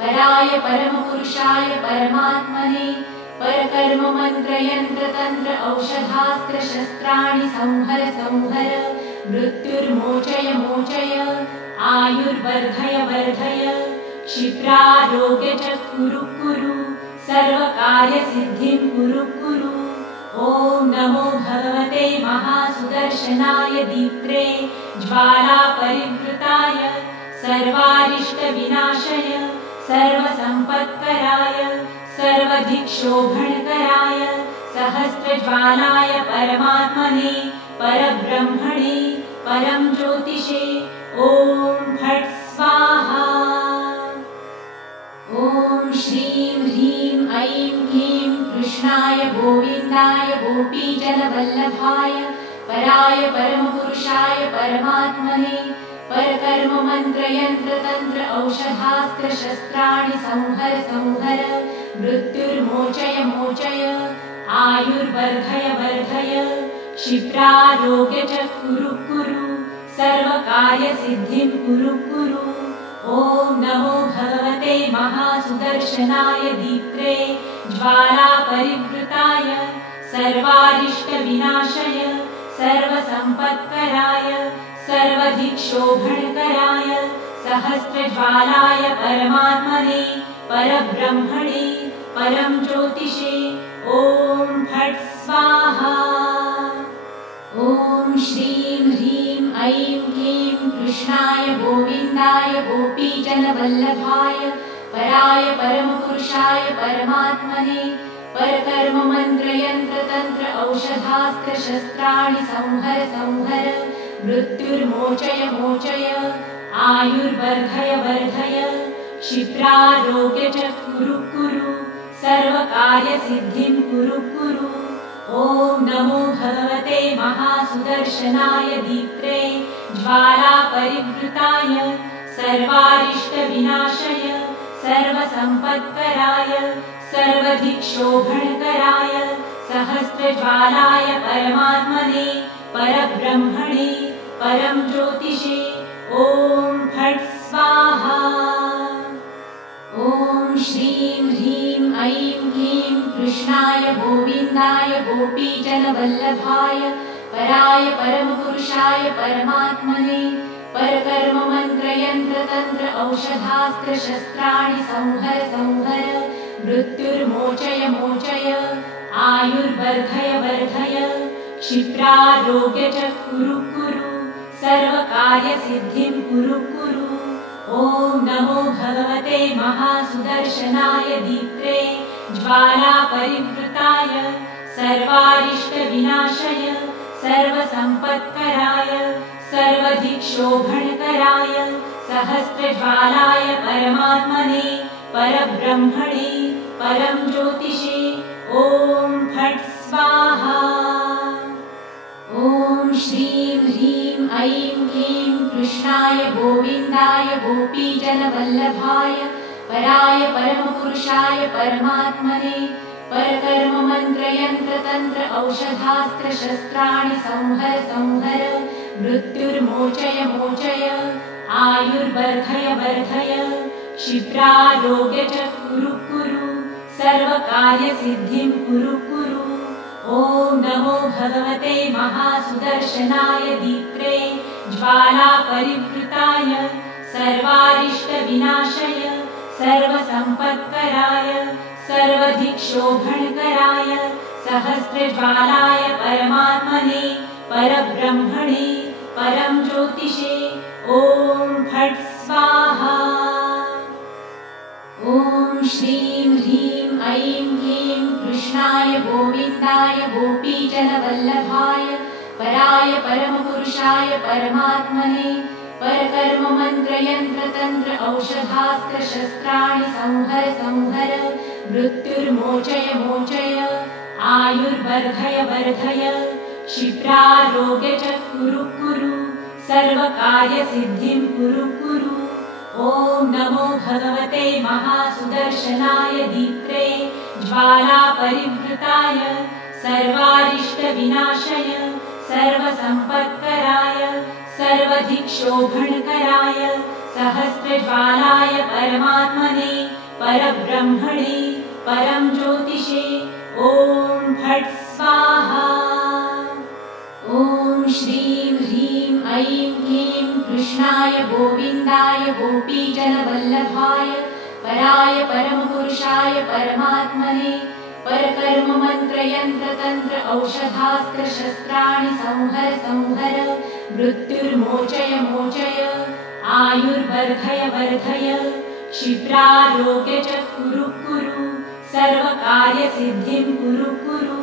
पराय परमपुरुषाय परमात्मने परकर्म मंत्र यंत्र तंत्र औषधास्त्र शस्त्राणि संहर संहर मृत्युर्मोचय मोचय आयुर्वर्धय वर्धय क्षिप्रारोग्य च कुरु कुरु सर्वकार्यसिद्धिं कुरु कुरु। ॐ नमो भगवते महासुदर्शनाय दीप्त्रे ज्वालापरिवृताय सर्वारिष्टविनाशय सर्वसम्पत्कराय सर्वदिक्शोभणकराय सहस्रज्वालाय परमात्मने परब्रह्मणे परं ज्योतिषे ॐ फट् स्वाहा। ॐ श्रीं ह्रीं ऐं ह्रीं कृष्णाय गोविन्दाय गोपीजनवल्लभाय पराय परमपुरुषाय परमात्मने परकर्म मंत्र यंत्र तंत्र औषधास्त्र शस्त्राणि संहर संहर मृत्युर्मोचय मोचय आयुर्वर्धय वर्धय क्षिप्रारोग्य च कुरु कुरु सर्वकार्यसिद्धिं कुरु कुरु। ॐ नमो भगवते महासुदर्शनाय दीप्त्रे ज्वालापरिवृताय सर्वारिष्टविनाशय सर्वसम्पत्कराय सर्वदिक्शोभणकराय सहस्रज्वालाय परमात्मने परब्रह्मणे परं ज्योतिषे ॐ फट् स्वाहा। ॐ श्रीं ह्रीं ऐं ह्रीं कृष्णाय गोविन्दाय गोपीजनवल्लभाय पराय परमपुरुषाय परमात्मने परकर्म मंत्र यंत्र तंत्र औषधास्त्र शस्त्राणि संहर संहर मृत्युर्मोचय मोचय आयुर्वर्धय वर्धय क्षिप्रारोग्य च कुरु कुरु सर्वकार्यसिद्धिं कुरु कुरु। ॐ नमो भगवते महासुदर्शनाय दीप्त्रे ज्वालापरिवृताय सर्वारिष्टविनाशय सर्वसम्पत्कराय सर्वदिक्शोभणकराय सहस्रज्वालाय परमात्मने परब्रह्मणे परं ज्योतिषे ॐ फट् स्वाहा। ॐ श्रीं ह्रीं ऐं ह्रीं कृष्णाय गोविन्दाय गोपीजनवल्लभाय पराय परमपुरुषाय परमात्मने परकर्म मंत्र यंत्र तंत्र औषधास्त्र शस्त्राणि संहर संहर मृत्युर्मोचय मोचय आयुर्वर्धय वर्धय क्षिप्रारोग्य च कुरु कुरु सर्वकार्यसिद्धिं कुरु कुरु। ॐ नमो भगवते महासुदर्शनाय दीप्त्रे ज्वालापरिवृताय सर्वारिष्टविनाशय सर्वसम्पत्कराय सर्वदिक्शोभणकराय सहस्रज्वालाय परमात्मने परब्रह्मणे परं ज्योतिषे ॐ फट् स्वाहा। ॐ श्रीं ह्रीं ऐं ह्रीं कृष्णाय गोविन्दाय गोपीजनवल्लभाय पराय परमपुरुषाय परमात्मने परकर्म मंत्र यंत्र तंत्र औषधास्त्र शस्त्राणि संहर संहर मृत्युर्मोचय मोचय आयुर्वर्धय वर्धय क्षिप्रारोग्य च कुरु कुरु सर्वकार्यसिद्धिं कुरु कुरु। ॐ नमो भगवते महासुदर्शनाय दीप्त्रे ज्वालापरिवृताय सर्वारिष्टविनाशय सर्वसम्पत्कराय सर्वदिक्शोभणकराय सहस्रज्वालाय परमात्मने परब्रह्मणे परं ज्योतिषे ॐ फट् स्वाहा। ॐ श्रीं ह्रीं ऐं ह्रीं कृष्णाय गोविन्दाय गोपीजनवल्लभाय पराय परमपुरुषाय परमात्मने परकर्म मंत्र यंत्र तंत्र औषधास्त्र शस्त्राणि संहर संहर मृत्युर्मोचय मोचय आयुर्वर्धय वर्धय क्षिप्रारोग्य च कुरु कुरु सर्वकार्यसिद्धिं कुरु कुरु। ॐ नमो भगवते महासुदर्शनाय दीप्त्रे ज्वालापरिवृताय सर्वारिष्टविनाशय सर्वसम्पत्कराय सर्वधिक्षोभणकराय सहस्रज्वालाय परमात्मने परब्रह्मणे परं ज्योतिषे ॐ फट् स्वाहा। ॐ श्रीं ह्रीं ऐं क्लीं कृष्णाय गोविन्दाय गोपीजनवल्लभाय पराय परमपुरुषाय परमात्मने परकर्ममन्त्रयन्त्रतन्त्र औषधास्त्रशस्त्राणि संहर संहर मृत्युर्मोचय मोचय आयुर्वर्धय वर्धय क्षिप्रारोग्य च कुरु कुरु सर्वकार्यसिद्धिं कुरु कुरु।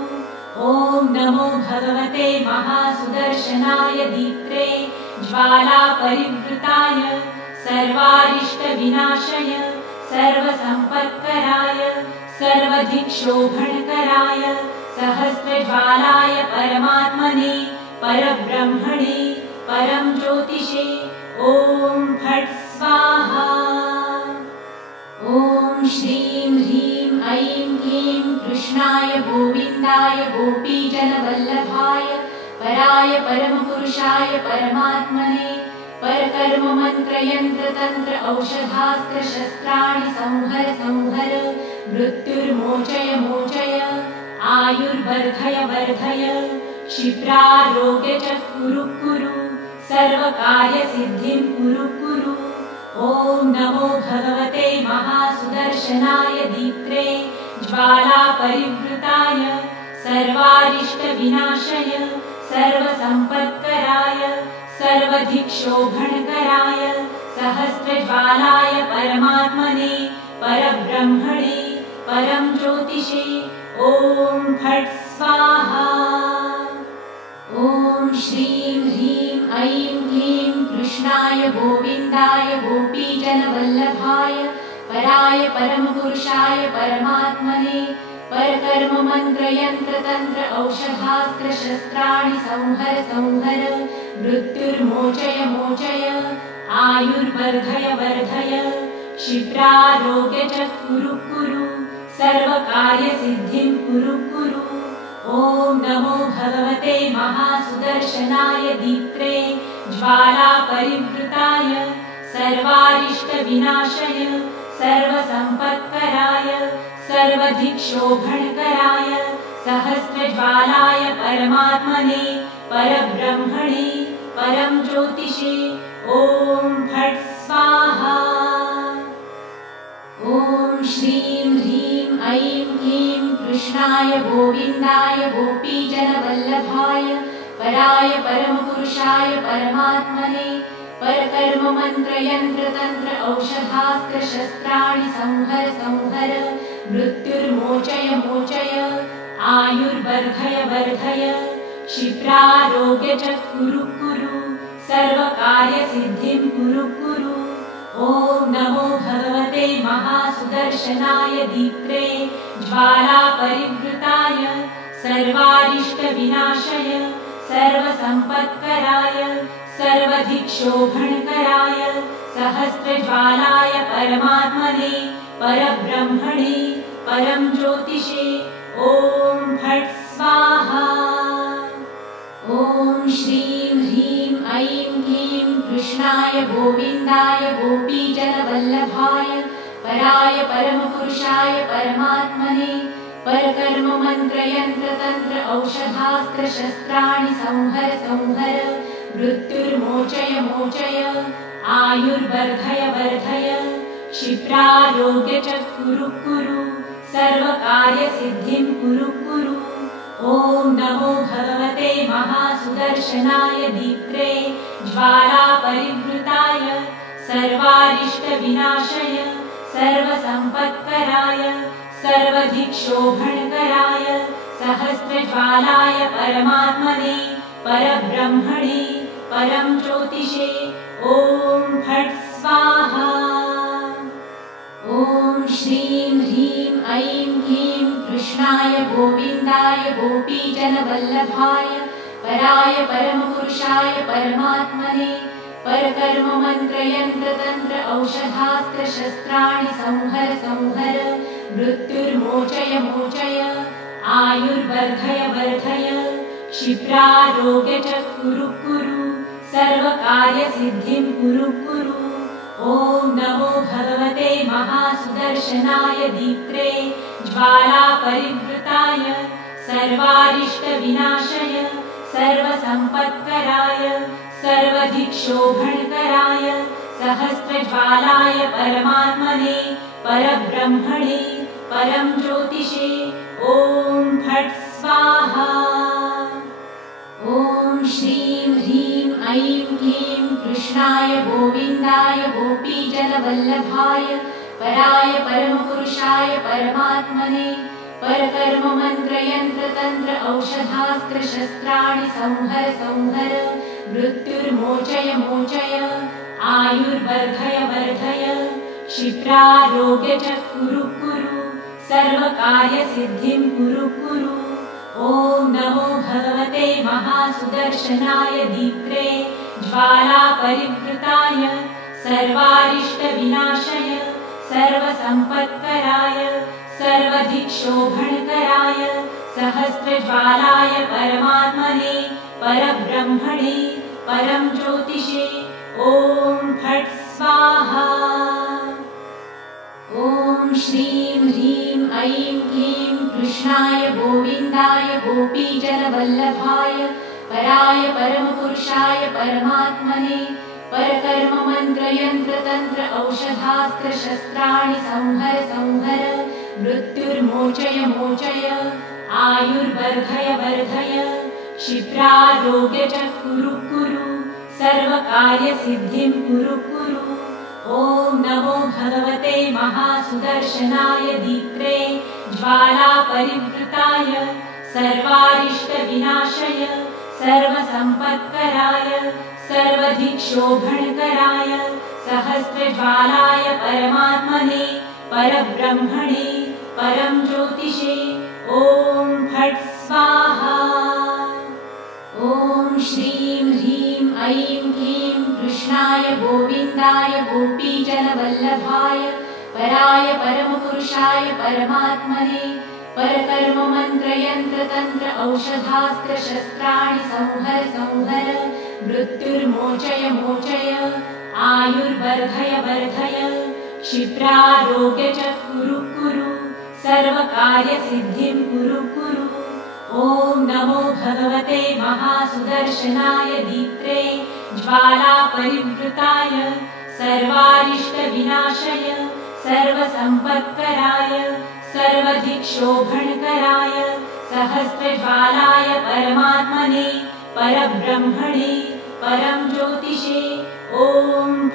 ॐ नमो भगवते महासुदर्शनाय दीप्त्रे ज्वालापरिवृताय सर्वारिष्टविनाशय सर्वसम्पत्कराय सर्वधिक्षोभणकराय सहस्रज्वालाय परमात्मने परब्रह्मणे परं ज्योतिषे ॐ फट् स्वाहा। ॐ श्रीं ह्रीं ऐं क्लीं कृष्णाय गोविन्दाय गोपीजनवल्लभाय पराय परमपुरुषाय परमात्मने परकर्ममन्त्रयन्त्रतन्त्र औषधास्त्रशस्त्राणि संहर संहर मृत्युर्मोचय मोचय आयुर्वर्धय वर्धय क्षिप्रारोग्य च कुरु कुरु सर्वकार्यसिद्धिं कुरु कुरु। ॐ नमो भगवते महासुदर्शनाय दीप्त्रे ज्वालापरिवृताय सर्वारिष्टविनाशय सर्वसम्पत्कराय सर्वधिक्षोभणकराय सहस्रज्वालाय परमात्मने परब्रह्मणे परं ज्योतिषे ॐ फट् स्वाहा। ॐ श्रीं ह्रीं ऐं क्लीं कृष्णाय गोविन्दाय गोपीजनवल्लभाय पराय परमपुरुषाय परमात्मने परकर्ममन्त्रयन्त्रतन्त्र औषधास्त्रशस्त्राणि संहर संहर मृत्युर्मोचय मोचय आयुर्वर्धय वर्धय क्षिप्रारोग्य च कुरु कुरु सर्वकार्यसिद्धिं कुरु कुरु। ॐ नमो भगवते महासुदर्शनाय दीप्त्रे ज्वालापरिवृताय सर्वारिष्टविनाशय सर्वसम्पत्कराय सर्वधिक्षोभणकराय सहस्रज्वालाय परमात्मने परब्रह्मणे परं ज्योतिषे ॐ फट् स्वाहा। ॐ श्रीं ह्रीं ऐं क्लीं कृष्णाय गोविन्दाय गोपीजनवल्लभाय पराय परमपुरुषाय परमात्मने परकर्ममन्त्रयन्त्रतन्त्र औषधास्त्रशस्त्राणि संहर संहर मृत्युर्मोचय मोचय आयुर्वर्धय वर्धय क्षिप्रारोग्य च कुरु कुरु सर्वकार्यसिद्धिं कुरु कुरु। ॐ नमो भगवते महासुदर्शनाय दीप्त्रे ज्वालापरिवृताय सर्वारिष्टविनाशय सर्वसम्पत्कराय सर्वधिक्षोभणकराय सहस्रज्वालाय परमात्मने परब्रह्मणे परं ज्योतिषे ॐ फट् स्वाहा। ॐ श्रीं ह्रीं ऐं क्लीं कृष्णाय गोविन्दाय गोपीजनवल्लभाय पराय परमपुरुषाय परमात्मने परकर्ममन्त्रयन्त्रतन्त्र औषधास्त्रशस्त्राणि संहर संहर मृत्युर्मोचय मोचय आयुर्वर्धय वर्धय क्षिप्रारोग्य च कुरु कुरु सर्वकार्यसिद्धिं कुरु कुरु। ॐ नमो भगवते महासुदर्शनाय दीप्त्रे ज्वालापरिवृताय सर्वारिष्टविनाशय सर्वसम्पत्कराय सर्वधिक्षोभणकराय सहस्रज्वालाय परमात्मने परब्रह्मणे परं ज्योतिषे ॐ फट् स्वाहा। ॐ श्रीं ह्रीं ऐं क्लीं कृष्णाय गोविन्दाय गोपीजनवल्लभाय पराय परमपुरुषाय परमात्मने परकर्ममन्त्रयन्त्रतन्त्र औषधास्त्रशस्त्राणि संहर संहर मृत्युर्मोचय मोचय आयुर्वर्धय वर्धय क्षिप्रारोग्य च कुरु कुरु सर्वकार्यसिद्धिं कुरु कुरु ॐ नमो भगवते महासुदर्शनाय दीप्त्रे ज्वालापरिवृताय सर्वारिष्टविनाशय सर्वसम्पत्कराय सर्वधिक्षोभणकराय सहस्रज्वालाय परमात्मने परब्रह्मणे परं ज्योतिषे ॐ फट् स्वाहा। ॐ श्रीं ह्रीं ऐं क्लीं कृष्णाय गोविन्दाय गोपीजनवल्लभाय पराय परमपुरुषाय परमात्मने परकर्ममन्त्रयन्त्रतन्त्र औषधास्त्रशस्त्राणि संहर संहर मृत्युर्मोचय मोचय आयुर्वर्धय वर्धय क्षिप्रारोग्य च कुरु कुरु सर्वकार्यसिद्धिं कुरु कुरु ॐ नमो भगवते महासुदर्शनाय दीप्त्रे ज्वालापरिवृताय सर्वारिष्टविनाशय सर्वसम्पत्कराय सर्वधिक्षोभणकराय सहस्रज्वालाय परमात्मने परब्रह्मणे परं ज्योतिषे ॐ फट् स्वाहा। ॐ श्रीं ह्रीं ऐं क्लीं कृष्णाय गोविन्दाय गोपीजनवल्लभाय पराय परमपुरुषाय परमात्मने परकर्ममन्त्रयन्त्रतन्त्र औषधास्त्रशस्त्राणि संहर संहर मृत्युर्मोचय मोचय आयुर्वर्धय वर्धय क्षिप्रारोग्य च कुरु कुरु सर्वकार्यसिद्धिं कुरु कुरु ॐ नमो भगवते महासुदर्शनाय दीप्त्रे ज्वालापरिवृताय सर्वारिष्टविनाशय सर्वसम्पत्कराय सर्वधिक्षोभणकराय सहस्रज्वालाय परमात्मने परब्रह्मणे परं ज्योतिषे ॐ फट् स्वाहा। ॐ श्रीं ह्रीं ऐं क्लीं कृष्णाय गोविन्दाय गोपीजनवल्लभाय पराय परमपुरुषाय परमात्मने परकर्ममन्त्रयन्त्रतन्त्र औषधास्त्रशस्त्राणि संहर संहर मृत्युर्मोचय मोचय आयुर्वर्धय वर्धय क्षिप्रारोग्य च कुरु कुरु सर्वकार्यसिद्धिं कुरु कुरु ॐ नमो भगवते महासुदर्शनाय दीप्त्रे ज्वालापरिवृताय सर्वारिष्टविनाशय सर्वसम्पत्कराय सर्वधिक्षोभणकराय सहस्रज्वालाय परमात्मने परब्रह्मणे परं ज्योतिषे ॐ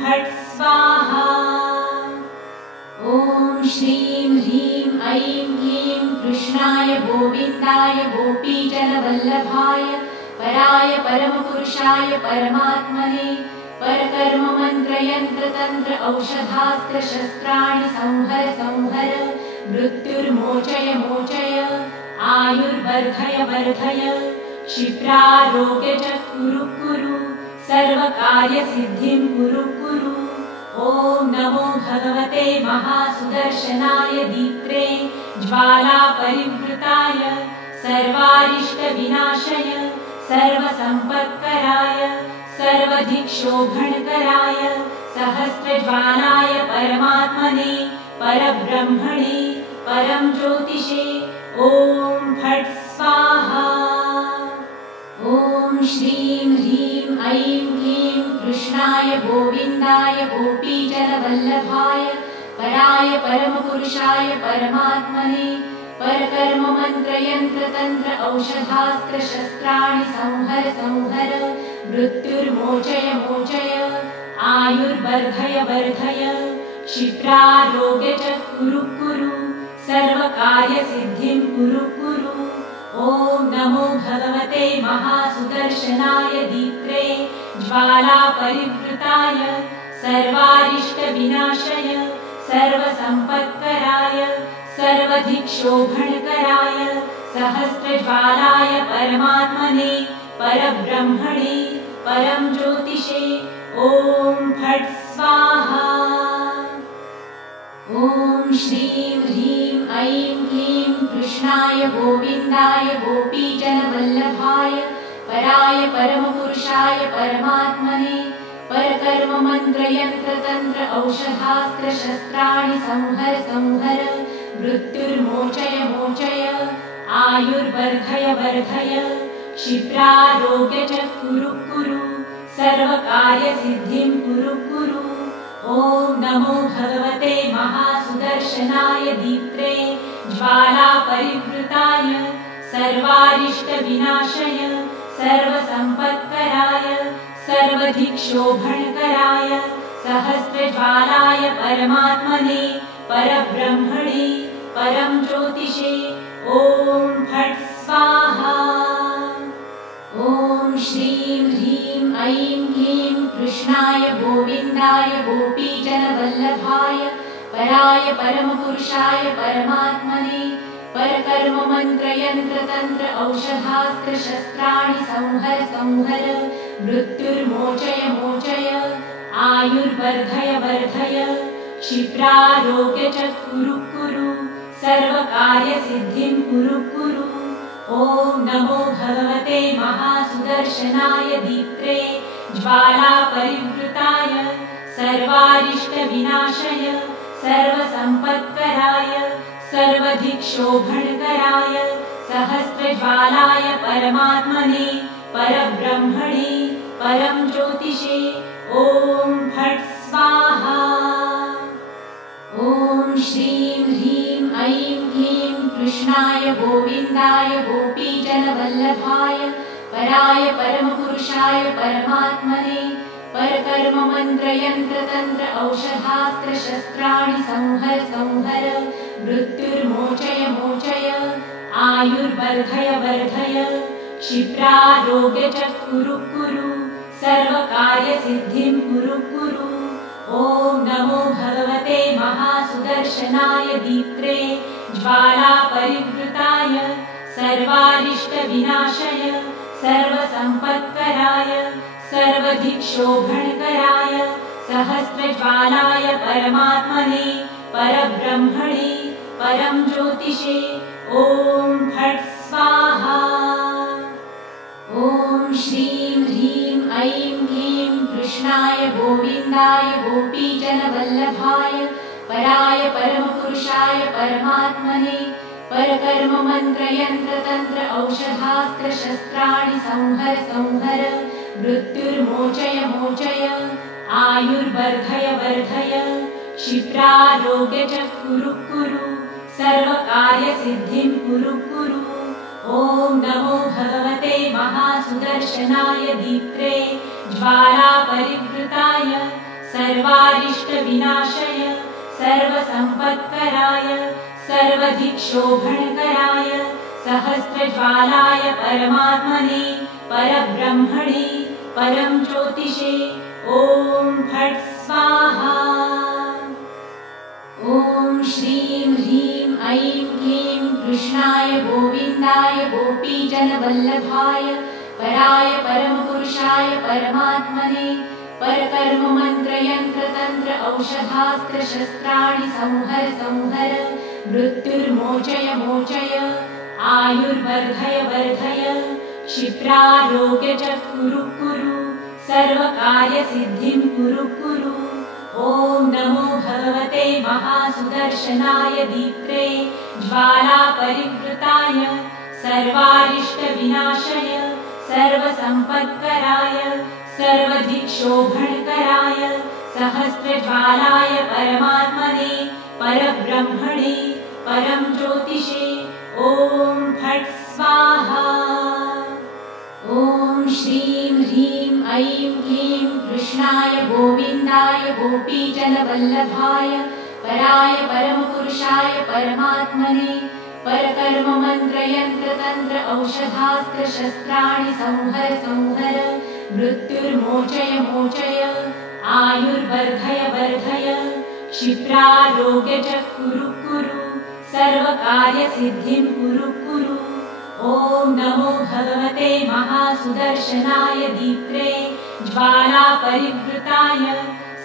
फट् स्वाहा। ॐ श्रीं ह्रीं ऐं क्लीं कृष्णाय गोविन्दाय गोपीजनवल्लभाय पराय परमपुरुषाय परमात्मने परकर्ममन्त्रयन्त्रतन्त्र औषधास्त्रशस्त्राणि संहर संहर मृत्युर्मोचय मोचय आयुर्वर्धय वर्धय क्षिप्रारोग्य च कुरु कुरु सर्वकार्यसिद्धिं कुरु कुरु ॐ नमो भगवते महासुदर्शनाय दीप्त्रे ज्वालापरिवृताय सर्वारिष्टविनाशय सर्वसम्पत्कराय सर्वधिक्षोभणकराय सहस्रज्वालाय परमात्मने परब्रह्मणे परं ज्योतिषे ॐ फट् स्वाहा। ॐ श्रीं ह्रीं ऐं क्लीं कृष्णाय गोविन्दाय गोपीजनवल्लभाय पराय परमपुरुषाय परमात्मने परकर्ममन्त्रयन्त्रतन्त्र औषधास्त्रशस्त्राणि संहर संहर मृत्युर्मोचय मोचय आयुर्वर्धय वर्धय क्षिप्रारोग्य च कुरु कुरु सर्वकार्यसिद्धिं कुरु कुरु ॐ नमो भगवते महासुदर्शनाय दीप्त्रे ज्वालापरिवृताय सर्वारिष्टविनाशय सर्वसम्पत्कराय सर्वधिक्षोभणकराय सहस्रज्वालाय परमात्मने परब्रह्मणे परं ज्योतिषे ॐ फट् स्वाहा। ॐ श्रीं ह्रीं कृष्णाय गोविन्दाय गोपीजनवल्लभाय पराय परमपुरुषाय परमात्मने परकर्ममन्त्रयन्त्रतन्त्र औषधास्त्रशस्त्राणि संहर संहर मृत्युर्मोचय मोचय आयुर्वर्धय वर्धय क्षिप्रारोग्य च कुरु कुरु सर्वकार्यसिद्धिं कुरु कुरु। ॐ नमो भगवते महासुदर्शनाय दीप्त्रे ज्वालापरिवृताय सर्वारिष्टविनाशय सर्वसम्पत्कराय सर्वधिक्षोभणकराय सहस्रज्वालाय परमात्मने परब्रह्मणे परं ज्योतिषे ॐ फट् स्वाहा। ॐ श्रीं ह्रीं ऐं क्लीं कृष्णाय गोविन्दाय गोपीजनवल्लभाय पराय परमपुरुषाय परमात्मने परकर्ममन्त्रयन्त्रतन्त्र औषधास्त्रशस्त्राणि संहर संहर मृत्युर्मोचय मोचय आयुर्वर्धय वर्धय क्षिप्रारोग्य च कुरु कुरु सर्वकार्यसिद्धिं कुरु कुरु। ॐ नमो भगवते महासुदर्शनाय दीप्त्रे ज्वालापरिवृताय सर्वारिष्टविनाशय सर्वसम्पत्कराय सर्वधिक्षोभणकराय सहस्रज्वालाय परमात्मने परब्रह्मणे परं ज्योतिषे ॐ फट् स्वाहा। ॐ श्रीं ह्रीं ऐं क्लीं कृष्णाय गोविन्दाय गोपीजनवल्लभाय पराय परमपुरुषाय परमात्मने परकर्ममन्त्रयन्त्रतन्त्र औषधास्त्रशस्त्राणि संहर संहर मृत्युर्मोचय मोचय आयुर्वर्धय वर्धय क्षिप्रारोग्य च कुरु कुरु सर्वकार्यसिद्धिं कुरु कुरु। ॐ नमो भगवते महासुदर्शनाय दीप्त्रे ज्वालापरिवृताय सर्वारिष्टविनाशय सर्वसम्पत्कराय सर्वधिक्षोभणकराय सहस्रज्वालाय परमात्मने परब्रह्मणे परं ज्योतिषे ॐ फट् स्वाहा। ॐ श्रीं ह्रीं ऐं क्लीं कृष्णाय गोविन्दाय गोपीजनवल्लभाय पराय परमपुरुषाय परमात्मने परकर्ममन्त्रयन्त्रतन्त्र औषधास्त्रशस्त्राणि संहर संहर मृत्युर्मोचय मोचय आयुर्वर्धय वर्धय क्षिप्रारोग्य च कुरु कुरु सर्वकार्यसिद्धिं कुरु कुरु। ॐ नमो भगवते महासुदर्शनाय दीप्त्रे ज्वालापरिवृताय सर्वारिष्टविनाशय सर्वसम्पत्कराय सर्वधिक्षोभणकराय सहस्रज्वालाय परमात्मने परब्रह्मणे परं ज्योतिषे ॐ फट् स्वाहा। ॐ श्रीं ह्रीं ऐं क्लीं कृष्णाय गोविन्दाय गोपीजनवल्लभाय पराय परमपुरुषाय परमात्मने परकर्ममन्त्रयन्त्रतन्त्र औषधास्त्रशस्त्राणि संहर संहर मृत्युर्मोचय मोचय आयुर्वर्धय वर्धय क्षिप्रारोग्य च कुरु कुरु सर्वकार्यसिद्धिं कुरु कुरु। ॐ नमो भगवते महासुदर्शनाय दीप्त्रे ज्वालापरिवृताय सर्वारिष्टविनाशय सर्वसम्पत्कराय सर्वधिक्षोभणकराय सहस्रज्वालाय परमात्मने परब्रह्मणे परं ज्योतिषे ॐ फट् स्वाहा। ॐ श्रीं ह्रीं ऐं क्लीं कृष्णाय गोविन्दाय गोपीजनवल्लभाय पराय परमपुरुषाय परमात्मने परकर्ममन्त्रयन्त्रतन्त्र औषधास्त्रशस्त्राणि संहर संहर मृत्युर्मोचय मोचय आयुर्वर्धय वर्धय क्षिप्रारोग्य च कुरु कुरु सर्वकार्यसिद्धिं कुरु कुरु। ॐ नमो भगवते महासुदर्शनाय दीप्त्रे ज्वालापरिवृताय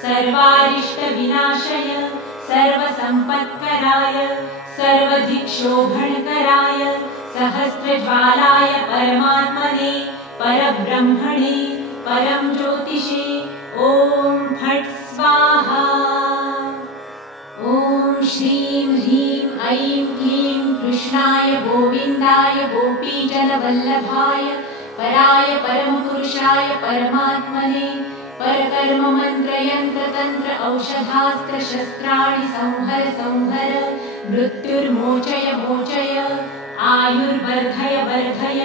सर्वारिष्टविनाशय सर्वसम्पत्कराय सर्वधिक्षोभणकराय सहस्रज्वालाय परमात्मने परब्रह्मणे परं ज्योतिषे ॐ फट् स्वाहा। ॐ श्रीं ह्रीं ऐं क्लीं कृष्णाय गोविन्दाय गोपीजनवल्लभाय पराय परमपुरुषाय परमात्मने परकर्ममन्त्रयन्त्रतन्त्र औषधास्त्रशस्त्राणि संहर संहर मृत्युर्मोचय मोचय आयुर्वर्धय वर्धय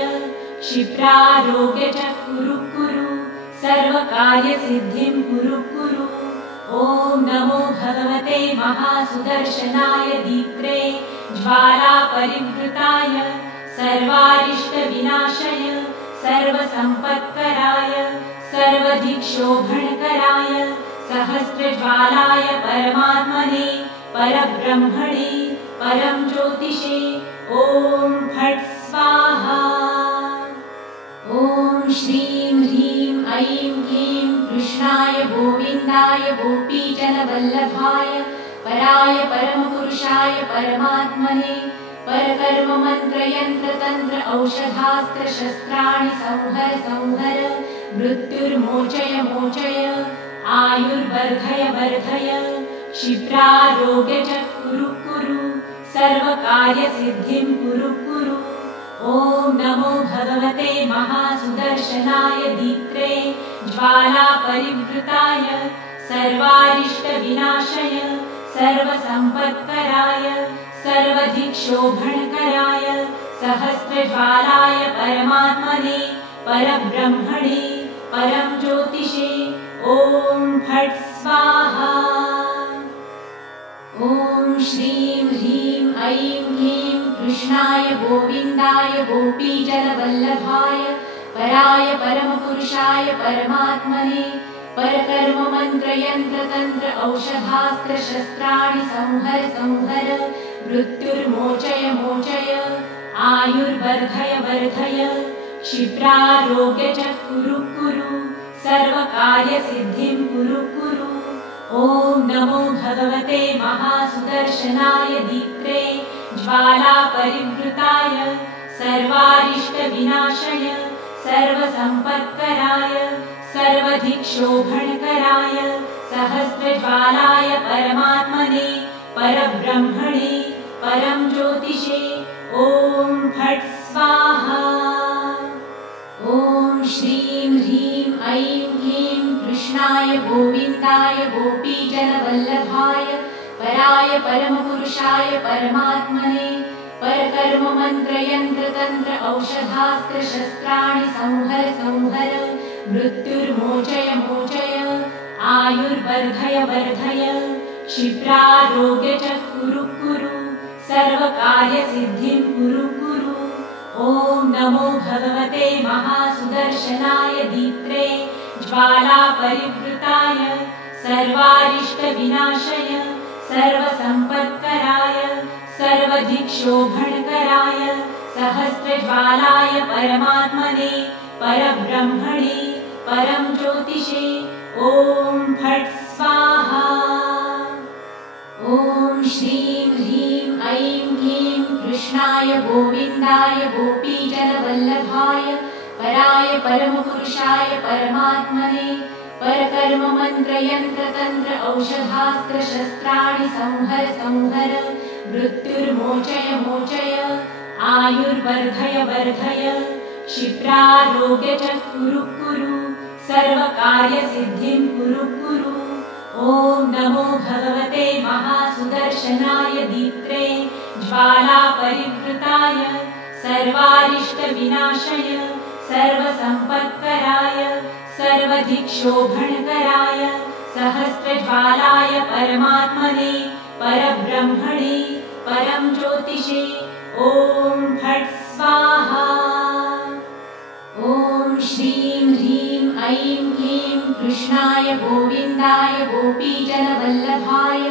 क्षिप्रारोग्य च कुरु कुरु सर्वकार्यसिद्धिं कुरु कुरु। ॐ नमो भगवते महासुदर्शनाय दीप्त्रे ज्वालापरिवृताय सर्वारिष्टविनाशय सर्वसम्पत्कराय सर्वधिक्षोभणकराय सहस्रज्वालाय परमात्मने परब्रह्मणे परं ज्योतिषे ॐ फट् स्वाहा। ॐ श्रीं ह्रीं ऐं क्लीं कृष्णाय गोविन्दाय गोपीजनवल्लभाय पराय परमपुरुषाय परमात्मने परकर्ममन्त्रयन्त्रतन्त्र औषधास्त्रशस्त्राणि संहर संहर मृत्युर्मोचय मोचय आयुर्वर्धय वर्धय क्षिप्रारोग्य च कुरु कुरु सर्वकार्यसिद्धिं कुरु कुरु। ॐ नमो भगवते महासुदर्शनाय दीप्त्रे ज्वालापरिवृताय सर्वारिष्टविनाशय सर्वसम्पत्कराय सर्वधिक्षोभणकराय सहस्रज्वालाय परमात्मने परब्रह्मणे परं ज्योतिषे ॐ फट् स्वाहा। ॐ श्रीं ह्रीं ऐं क्लीं कृष्णाय गोविन्दाय गोपीजनवल्लभाय पराय परमपुरुषाय परमात्मने परकर्ममन्त्रयन्त्रतन्त्र औषधास्त्रशस्त्राणि संहर संहर मृत्युर्मोचय मोचय आयुर्वर्धय वर्धय क्षिप्रारोग्य च कुरु कुरु सर्वकार्यसिद्धिं कुरु कुरु। ॐ नमो भगवते महासुदर्शनाय दीप्त्रे ज्वालापरिवृताय सर्वारिष्टविनाशय सर्वसम्पत्कराय सर्वधिक्षोभणकराय सहस्रज्वालाय परमात्मने परब्रह्मणे परं ज्योतिषे ॐ फट् स्वाहा। ॐ श्रीं ह्रीं ऐं क्लीं कृष्णाय गोविन्दाय गोपीजनवल्लभाय पराय परमपुरुषाय परमात्मने परकर्ममन्त्रयन्त्रतन्त्र औषधास्त्रशस्त्राणि संहर संहर मृत्युर्मोचय मोचय आयुर्वर्धय वर्धय क्षिप्रारोग्य च कुरु कुरु सर्वकार्यसिद्धिं कुरु कुरु। ॐ नमो भगवते महासुदर्शनाय दीप्त्रे ज्वालापरिवृताय सर्वारिष्टविनाशय सर्वसम्पत्कराय सर्वधिक्षोभणकराय सहस्रज्वालाय परमात्मने परब्रह्मणे परं ज्योतिषे ॐ फट् स्वाहा। ॐ श्रीं ह्रीं ऐं क्लीं कृष्णाय गोविन्दाय गोपीजनवल्लभाय पराय परमपुरुषाय परमात्मने परकर्ममन्त्रयन्त्रतन्त्र औषधास्त्रशस्त्राणि संहर संहर मृत्युर्मोचय मोचय आयुर्वर्धय वर्धय क्षिप्रारोग्य च कुरु कुरु सर्वकार्यसिद्धिं कुरु कुरु। ॐ नमो भगवते महासुदर्शनाय दीप्त्रे ज्वालापरिवृताय सर्वारिष्टविनाशय सर्वसम्पत्कराय सर्वधिक्षोभणकराय सहस्रज्वालाय परमात्मने परब्रह्मणे परं ज्योतिषे ॐ फट् स्वाहा। ॐ श्रीं ह्रीं ऐं क्लीं कृष्णाय गोविन्दाय गोपीजनवल्लभाय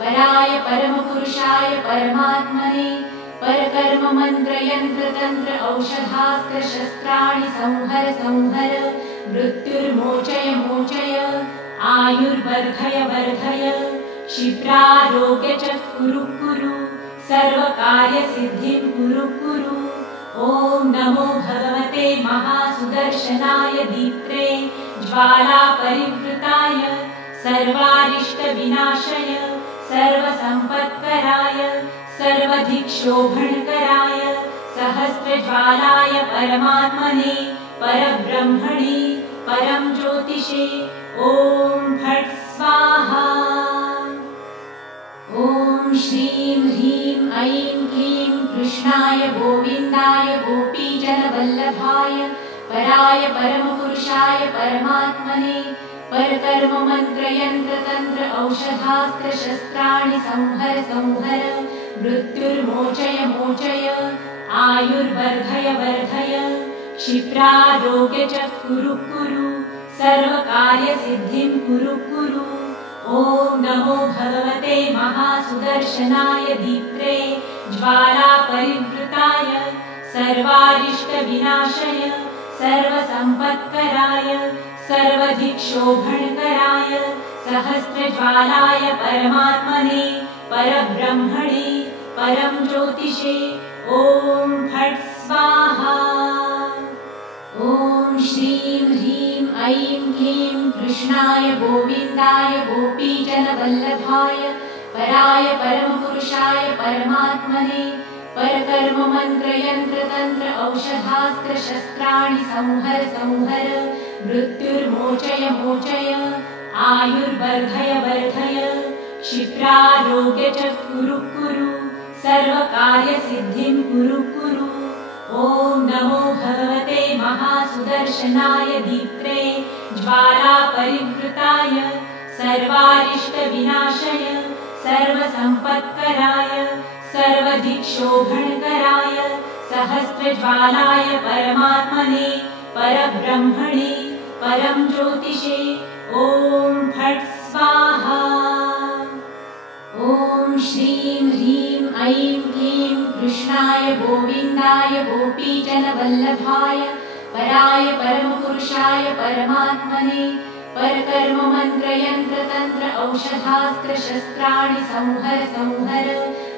पराय परमपुरुषाय परमात्मने परकर्ममन्त्रयन्त्रतन्त्र औषधास्त्रशस्त्राणि संहर संहर मृत्युर्मोचय मोचय आयुर्वर्धय वर्धय क्षिप्रारोग्य च कुरु कुरु सर्वकार्यसिद्धिं कुरु कुरु। ॐ नमो भगवते महासुदर्शनाय दीप्त्रे ज्वालापरिवृताय सर्वारिष्टविनाशय सर्वसम्पत्कराय सर्वधिक्षोभणकराय सहस्रज्वालाय परमात्मने परब्रह्मणे परं ज्योतिषे ॐ फट् स्वाहा। ॐ श्रीं ह्रीं ऐं क्लीं कृष्णाय गोविन्दाय गोपीजनवल्लभाय पराय परमपुरुषाय परमात्मने परकर्ममन्त्रयन्त्रतन्त्र औषधास्त्रशस्त्राणि संहर संहर मृत्युर्मोचय मोचय आयुर्वर्धय वर्धय क्षिप्रारोग्य च कुरु कुरु सर्वकार्यसिद्धिं कुरु कुरु। ॐ नमो भगवते महासुदर्शनाय दीप्त्रे ज्वालापरिवृताय सर्वारिष्टविनाशय सर्वसम्पत्कराय सर्वधिक्षोभणकराय सहस्रज्वालाय परमात्मने परब्रह्मणे परं ज्योतिषे ॐ फट् स्वाहा। ॐ श्रीं ह्रीं ऐं क्लीं कृष्णाय गोविन्दाय गोपीजनवल्लभाय पराय परमपुरुषाय परमात्मने परकर्ममन्त्रयन्त्रतन्त्र औषधास्त्रशस्त्राणि संहर संहर मृत्युर्मोचय मोचय आयुर्वर्धय वर्धय क्षिप्रारोग्य च कुरु कुरु सर्वकार्यसिद्धिं कुरु कुरु। ॐ नमो भगवते महासुदर्शनाय दीप्त्रे ज्वालापरिवृताय सर्वारिष्टविनाशय सर्वसम्पत्कराय सर्वधिक्षोभणकराय सहस्रज्वालाय परमात्मने परब्रह्मणे परं ज्योतिषे ॐ फट् स्वाहा। ॐ श्रीं ह्रीं ऐं क्लीं कृष्णाय गोविन्दाय गोपीजनवल्लभाय पराय परमपुरुषाय परमात्मने परकर्ममन्त्रयन्त्रतन्त्र औषधास्त्रशस्त्राणि संहर संहर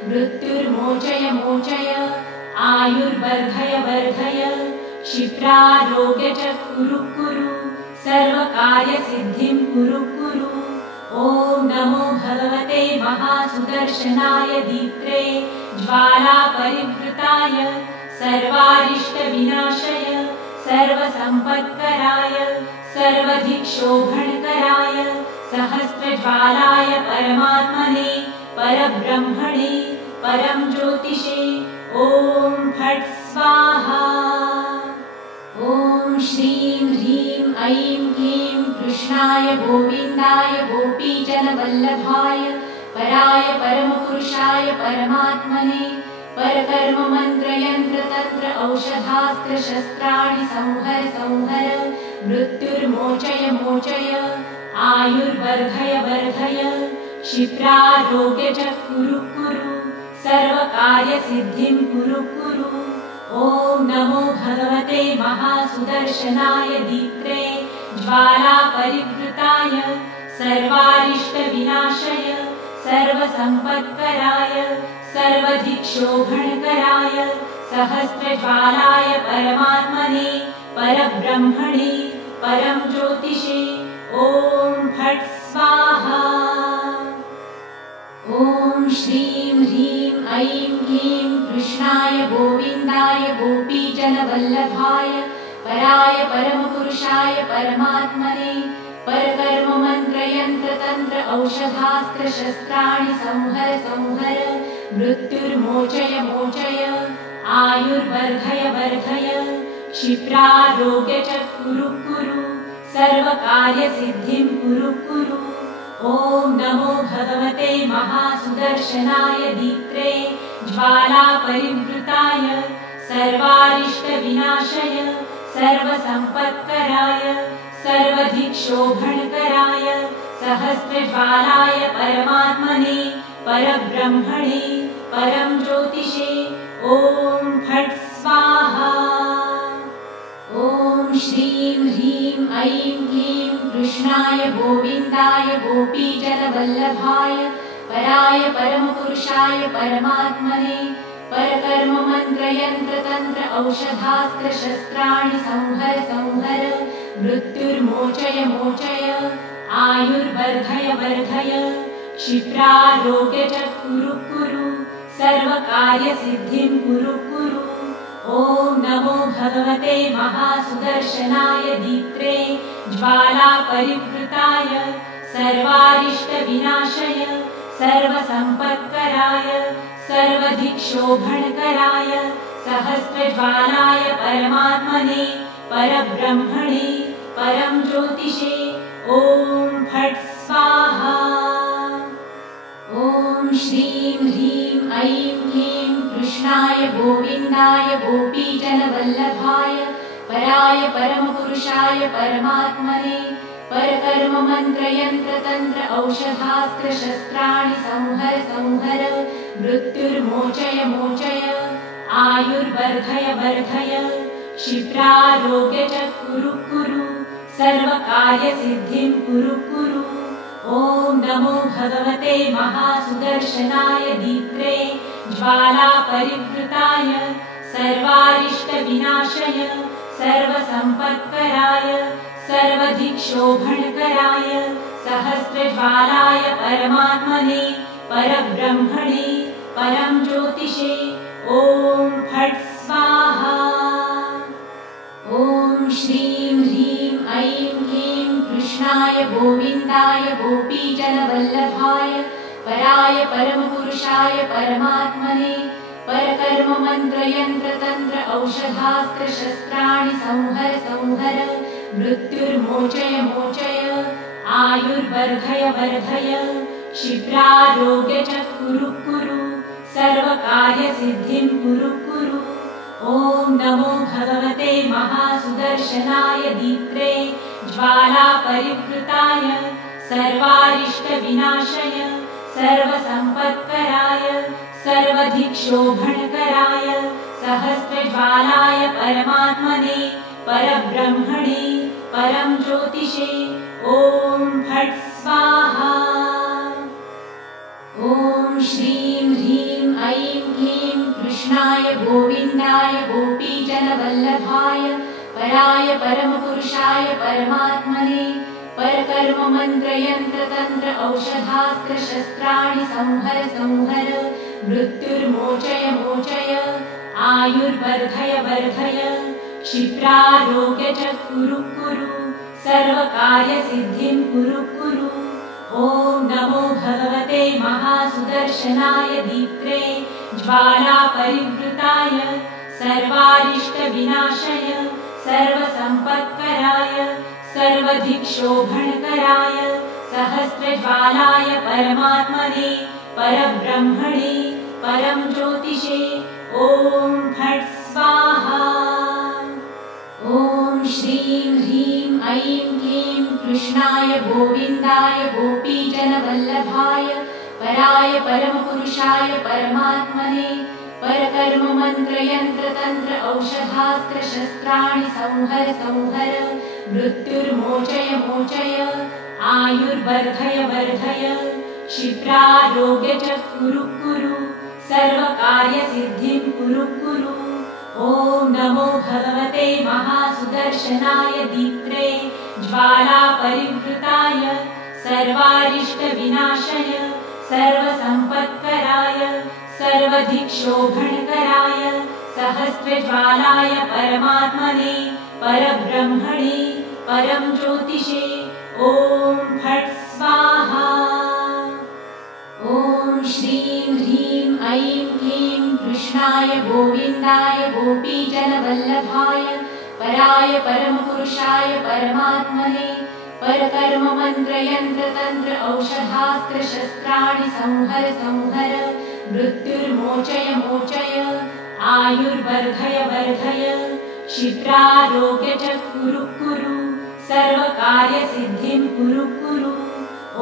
मृत्युर्मोचय मोचय आयुर्वर्धय वर्धय क्षिप्रारोग्य च कुरु कुरु सर्वकार्यसिद्धिं कुरु कुरु। ॐ नमो भगवते महासुदर्शनाय दीप्त्रे ज्वालापरिवृताय सर्वारिष्टविनाशय सर्वसम्पत्कराय सर्वधिक्षोभणकराय सहस्रज्वालाय परमात्मने परब्रह्मणे परं ज्योतिषे ॐ फट् स्वाहा। ॐ श्रीं ह्रीं ऐं क्लीं कृष्णाय गोविन्दाय गोपीजनवल्लभाय पराय परमपुरुषाय परमात्मने परकर्ममन्त्रयन्त्रतन्त्र औषधास्त्रशस्त्राणि संहर संहर मृत्युर्मोचय मोचय आयुर्वर्धय वर्धय क्षिप्रारोग्य च कुरु कुरु सर्वकार्यसिद्धिं कुरु कुरु। ॐ नमो भगवते महासुदर्शनाय दीप्त्रे ज्वालापरिवृताय सर्वारिष्टविनाशय सर्वसम्पत्कराय सर्वधिक्षोभणकराय सहस्रज्वालाय परमात्मने परब्रह्मणे परं ज्योतिषे ॐ फट् स्वाहा। ॐ श्रीं ह्रीं ऐं क्लीं कृष्णाय गोविन्दाय गोपीजनवल्लभाय पराय परमपुरुषाय परमात्मने परकर्ममन्त्रयन्त्रतन्त्र औषधास्त्रशस्त्राणि संहर संहर मृत्युर्मोचय मोचय आयुर्वर्धय वर्धय क्षिप्रारोग्य च कुरु कुरु सर्वकार्यसिद्धिं कुरु कुरु। ॐ नमो भगवते महासुदर्शनाय दीप्त्रे ज्वालापरिवृताय सर्वारिष्टविनाशय सर्वसम्पत्कराय सर्वधिक्षोभणकराय सहस्रज्वालाय परमात्मने परब्रह्मणे परं ज्योतिषे ॐ फट् स्वाहा। ॐ श्रीं ह्रीं ऐं क्लीं कृष्णाय गोविन्दाय गोपीजनवल्लभाय पराय परमपुरुषाय परमात्मने परकर्ममन्त्रयन्त्रतन्त्र औषधास्त्रशस्त्राणि संहर संहर मृत्युर्मोचय मोचय आयुर्वर्धय वर्धय क्षिप्रारोग्य च कुरु कुरु सर्वकार्यसिद्धिं कुरु कुरु। ॐ नमो भगवते महासुदर्शनाय दीप्त्रे ज्वालापरिवृताय सर्वारिष्टविनाशय सर्वसम्पत्कराय सर्वदिक्शोभणकराय सहस्रज्वालाय परमात्मने परब्रह्मणे परं ज्योतिषे ॐ फट् स्वाहा। ॐ श्रीं ह्रीं ऐं क्लीं कृष्णाय गोविन्दाय गोपीजनवल्लभाय पराय परमपुरुषाय परमात्मने परकर्ममन्त्रयन्त्रतन्त्र औषधास्त्रशस्त्राणि संहर संहर मृत्युर्मोचय मोचय आयुर्वर्धय वर्धय क्षिप्रारोग्य च कुरु कुरु सर्वकार्यसिद्धिं कुरु कुरु। ॐ नमो भगवते महासुदर्शनाय दीप्त्रे ज्वालापरिवृताय सर्वारिष्टविनाशय सर्वसम्पत्कराय सर्वदिक्शोभणकराय सहस्रज्वालाय परमात्मने परब्रह्मणे परं ज्योतिषे ॐ फट् स्वाहा। ॐ श्रीं ह्रीं ऐं क्लीं कृष्णाय गोविन्दाय गोपीजनवल्लभाय पराय परमपुरुषाय परमात्मने परकर्ममन्त्रयन्त्रतन्त्र औषधास्त्रशस्त्राणि संहर संहर मृत्युर्मोचय मोचय आयुर्वर्धय वर्धय क्षिप्रारोग्य च कुरु कुरु सर्वकार्यसिद्धिं कुरु कुरु। ॐ नमो भगवते महासुदर्शनाय दीप्त्रे ज्वालापरिवृताय सर्वारिष्टविनाशय सर्वसम्पत्कराय सर्वदिक्शोभणकराय सहस्रज्वालाय परमात्मने परब्रह्मणे परं ज्योतिषे ॐ फट् स्वाहा। ॐ श्रीं ह्रीं ऐं क्लीं कृष्णाय गोविन्दाय गोपीजनवल्लभाय पराय परमपुरुषाय परमात्मने परकर्ममन्त्रयन्त्रतन्त्र औषधास्त्रशस्त्राणि संहर संहर मृत्युर्मोचय मोचय आयुर्वर्धय वर्धय क्षिप्रारोग्य च कुरु कुरु सर्वकार्यसिद्धिं कुरु कुरु। ॐ नमो भगवते महासुदर्शनाय दीप्त्रे ज्वालापरिवृताय सर्वारिष्टविनाशय सर्वसम्पत्कराय सर्वदिक्शोभणकराय सहस्रज्वालाय परमात्मने परब्रह्मणे परं ज्योतिषे ॐ फट् स्वाहा। ॐ श्रीं ह्रीं ऐं क्लीं कृष्णाय गोविन्दाय गोपीजनवल्लभाय पराय परमपुरुषाय परमात्मने परकर्ममन्त्रयन्त्रतन्त्र औषधास्त्रशस्त्राणि संहर संहर मृत्युर्मोचय मोचय आयुर्वर्धय वर्धय क्षिप्रारोग्य च कुरु कुरु सर्वकार्यसिद्धिं कुरु कुरु। ॐ नमो भगवते महासुदर्शनाय दीप्त्रे ज्वालापरिवृताय सर्वारिष्टविनाशय सर्वसम्पत्कराय सर्वदिक्शोभणकराय सहस्रज्वालाय परमात्मने परब्रह्मणे परं ज्योतिषे ॐ फट् स्वाहा। ॐ श्रीं ह्रीं ऐं क्लीं कृष्णाय गोविन्दाय गोपीजनवल्लभाय पराय परमपुरुषाय परमात्मने परकर्ममन्त्रयन्त्रतन्त्र औषधास्त्रशस्त्राणि संहर संहर मृत्युर्मोचय मोचय आयुर्वर्धय वर्धय क्षिप्रारोग्य च कुरु कुरु सर्वकार्यसिद्धिं कुरु कुरु।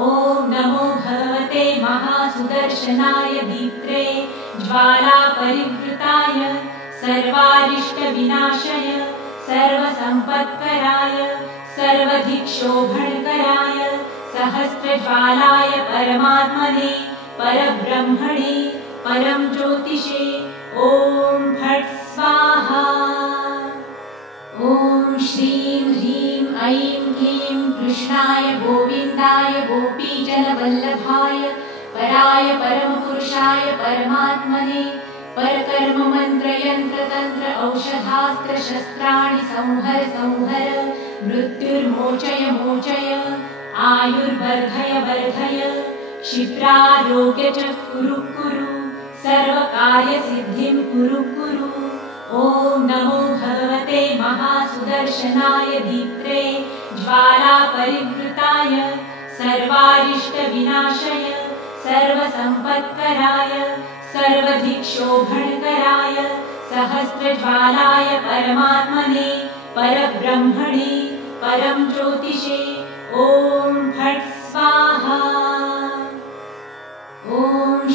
ॐ नमो भगवते महासुदर्शनाय दीप्त्रे ज्वालापरिवृताय सर्वारिष्टविनाशय सर्वसम्पत्कराय सर्वधिक्षोभणकराय सहस्रज्वालाय परमात्मने परब्रह्मणे परं ज्योतिषे ॐ फट् स्वाहा। ॐ श्रीं ह्रीं ऐं क्लीं कृष्णाय गोविन्दाय गोपीजनवल्लभाय पराय परमपुरुषाय परमात्मने परकर्ममन्त्रयन्त्रतन्त्र औषधास्त्रशस्त्राणि संहर संहर मृत्युर्मोचय मोचय आयुर्वर्धय वर्धय क्षिप्रारोग्य च कुरु कुरु सर्वकार्यसिद्धिं कुरु कुरु। ॐ नमो भगवते महासुदर्शनाय दीप्त्रे ज्वालापरिवृताय सर्वारिष्टविनाशय सर्वसम्पत्कराय सर्वधिक्षोभणकराय सहस्रज्वालाय परमात्मने परब्रह्मणे परं ज्योतिषे ॐ फट् स्वाहा। ॐ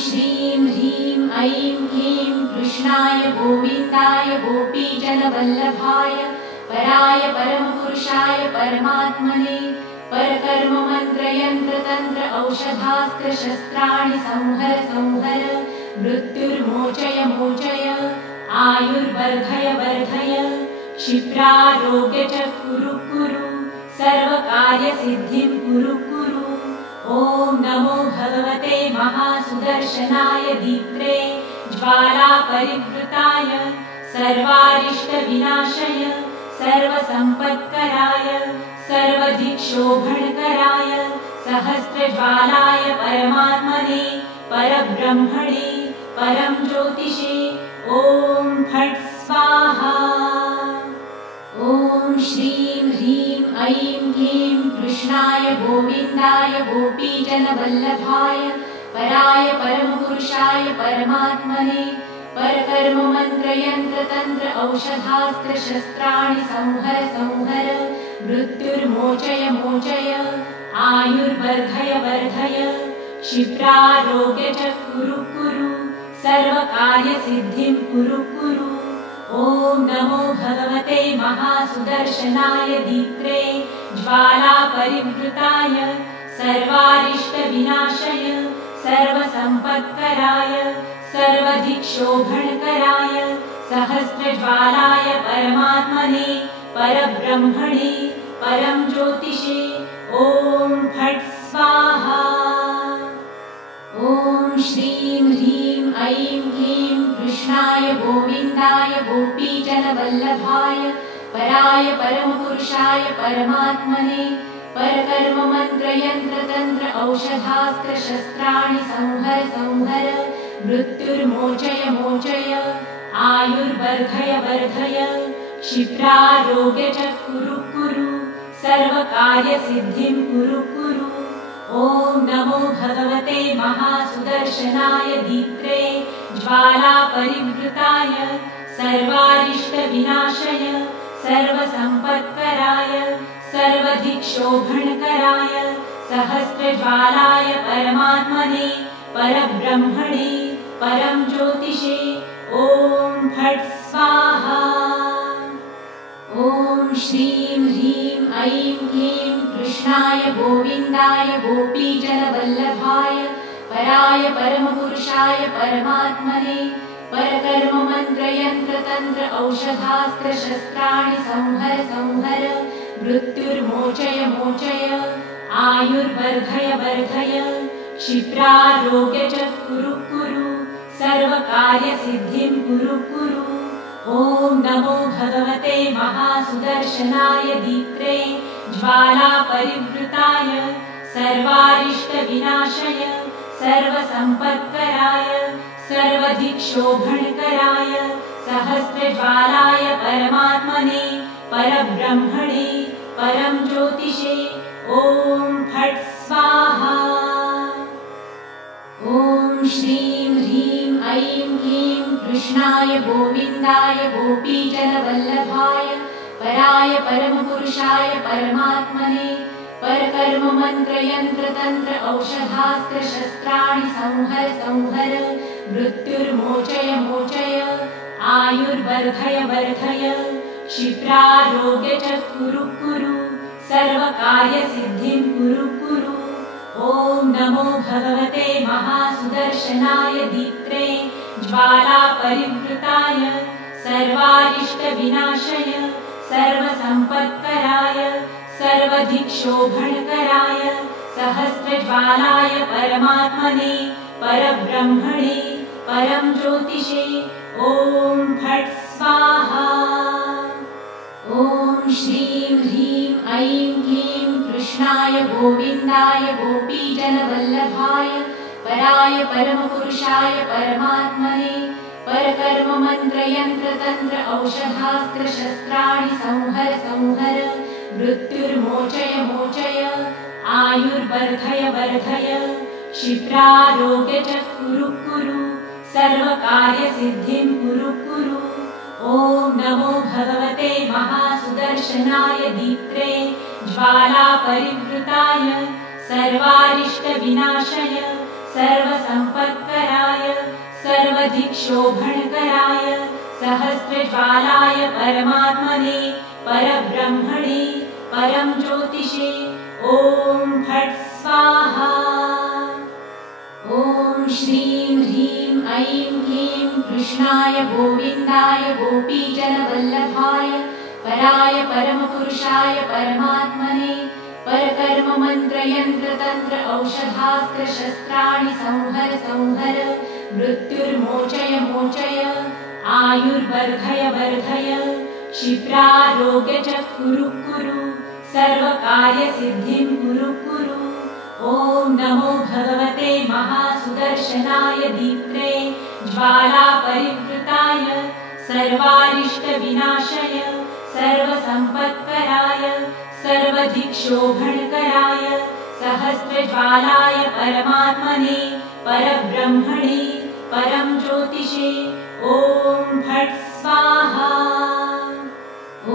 श्रीं ह्रीं ऐं क्लीं कृष्णाय गोविन्दाय गोपीजनवल्लभाय पराय परमपुरुषाय परमात्मने परकर्ममन्त्रयन्त्रतन्त्र औषधास्त्रशस्त्राणि संहर संहर मृत्युर्मोचय मोचय आयुर्वर्धय वर्धय क्षिप्रारोग्य च कुरु कुरु सर्वकार्यसिद्धिं कुरु कुरु। ॐ नमो भगवते महासुदर्शनाय दीप्त्रे ज्वालापरिवृताय सर्वारिष्टविनाशय सर्वसम्पत्कराय सर्वधिक्षोभणकराय सहस्रज्वालाय परमात्मने परब्रह्मणे परं ज्योतिषे ॐ फट् स्वाहा। ॐ श्रीं ह्रीं ऐं क्लीं कृष्णाय गोविन्दाय गोपीजनवल्लभाय पराय परमपुरुषाय परमात्मने परकर्ममन्त्रयन्त्रतन्त्र औषधास्त्रशस्त्राणि संहर संहर मृत्युर्मोचय मोचय आयुर्वर्धय वर्धय क्षिप्रारोग्य च कुरु कुरु सर्वकार्यसिद्धिं कुरु कुरु। ॐ नमो भगवते महासुदर्शनाय दीप्त्रे ज्वालापरिवृताय सर्वारिष्टविनाशय सर्वसम्पत्कराय सर्वधिक्षोभणकराय सहस्रज्वालाय परमात्मने परब्रह्मणे परं ज्योतिषे ॐ फट् स्वाहा। ॐ श्रीं ह्रीं ऐं क्लीं कृष्णाय गोविन्दाय गोपीजनवल्लभाय पराय परमपुरुषाय परमात्मने परकर्ममन्त्रयन्त्रतन्त्र औषधास्त्रशस्त्राणि संहर संहर मृत्युर्मोचय मोचय आयुर्वर्धय वर्धय क्षिप्रारोग्य च कुरु कुरु सर्वकार्यसिद्धिं कुरु कुरु। ॐ नमो भगवते महासुदर्शनाय दीप्त्रे ज्वालापरिवृताय सर्वारिष्टविनाशय सर्वसम्पत्कराय सर्वधिक्षोभणकराय सहस्रज्वालाय परमात्मने परब्रह्मणे परं ज्योतिषे ॐ फट् स्वाहा। ॐ श्रीं ह्रीं ऐं क्लीं कृष्णाय गोविन्दाय गोपीजनवल्लभाय पराय परमपुरुषाय परमात्मने परकर्ममन्त्रयन्त्रतन्त्र औषधास्त्रशस्त्राणि संहर संहर मृत्युर्मोचय मोचय आयुर्वर्धय वर्धय क्षिप्रारोग्य च कुरु कुरु सर्वकार्यसिद्धिं कुरु कुरु। ॐ नमो भगवते महासुदर्शनाय दीप्त्रे ज्वालापरिवृताय सर्वारिष्टविनाशय सर्वसम्पत्कराय सर्वधिक्षोभणकराय सहस्रज्वालाय परमात्मने परब्रह्मणे परं ज्योतिषे ॐ फट् स्वाहा। ॐ श्रीं ह्रीं ऐं क्लीं कृष्णाय गोविन्दाय गोपीजनवल्लभाय पराय परमपुरुषाय परमात्मने परकर्ममन्त्रयन्त्रतन्त्र औषधास्त्रशस्त्राणि संहर संहर मृत्युर्मोचय मोचय आयुर्वर्धय वर्धय क्षिप्रारोग्य च कुरु कुरु सर्वकार्यसिद्धिं कुरु कुरु। ॐ नमो भगवते महासुदर्शनाय दीप्त्रे ज्वालापरिवृताय सर्वारिष्टविनाशय सर्वसम्पत्कराय सर्वदिक्शोभणकराय सहस्रज्वालाय परमात्मने परब्रह्मणे परं ज्योतिषे ॐ फट् स्वाहा। ॐ श्रीं ह्रीं ऐं क्लीं कृष्णाय गोविन्दाय गोपीजनवल्लभाय पराय परमपुरुषाय परमात्मने परकर्ममन्त्रयन्त्रतन्त्र औषधास्त्रशस्त्राणि संहर संहर मृत्युर्मोचय मोचय आयुर्वर्धय वर्धय क्षिप्रारोग्य च कुरु कुरु सर्वकार्यसिद्धिं कुरु कुरु। ॐ नमो भगवते महासुदर्शनाय दीप्त्रे ज्वालापरिवृताय सर्वारिष्टविनाशय सर्वसम्पत्कराय सर्वदिक्शोभणकराय सहस्रज्वालाय परमात्मने परब्रह्मणे परं ज्योतिषे ॐ फट् स्वाहा। ॐ श्रीं ह्रीं ऐं क्लीं कृष्णाय गोविन्दाय गोपीजनवल्लभाय पराय परमपुरुषाय परमात्मने परकर्ममन्त्रयन्त्रतन्त्र औषधास्त्रशस्त्राणि संहर संहर मृत्युर्मोचय मोचय आयुर्वर्धय वर्धय क्षिप्रारोग्य च कुरु कुरु सर्वकार्यसिद्धिं कुरु कुरु। ॐ नमो भगवते महासुदर्शनाय दीप्त्रे ज्वालापरिवृताय सर्वारिष्टविनाशय सर्वसम्पत्कराय सर्वदिक्शोभणकराय सहस्रज्वालाय परमात्मने परब्रह्मणे परं ज्योतिषे ॐ फट् स्वाहा। ॐ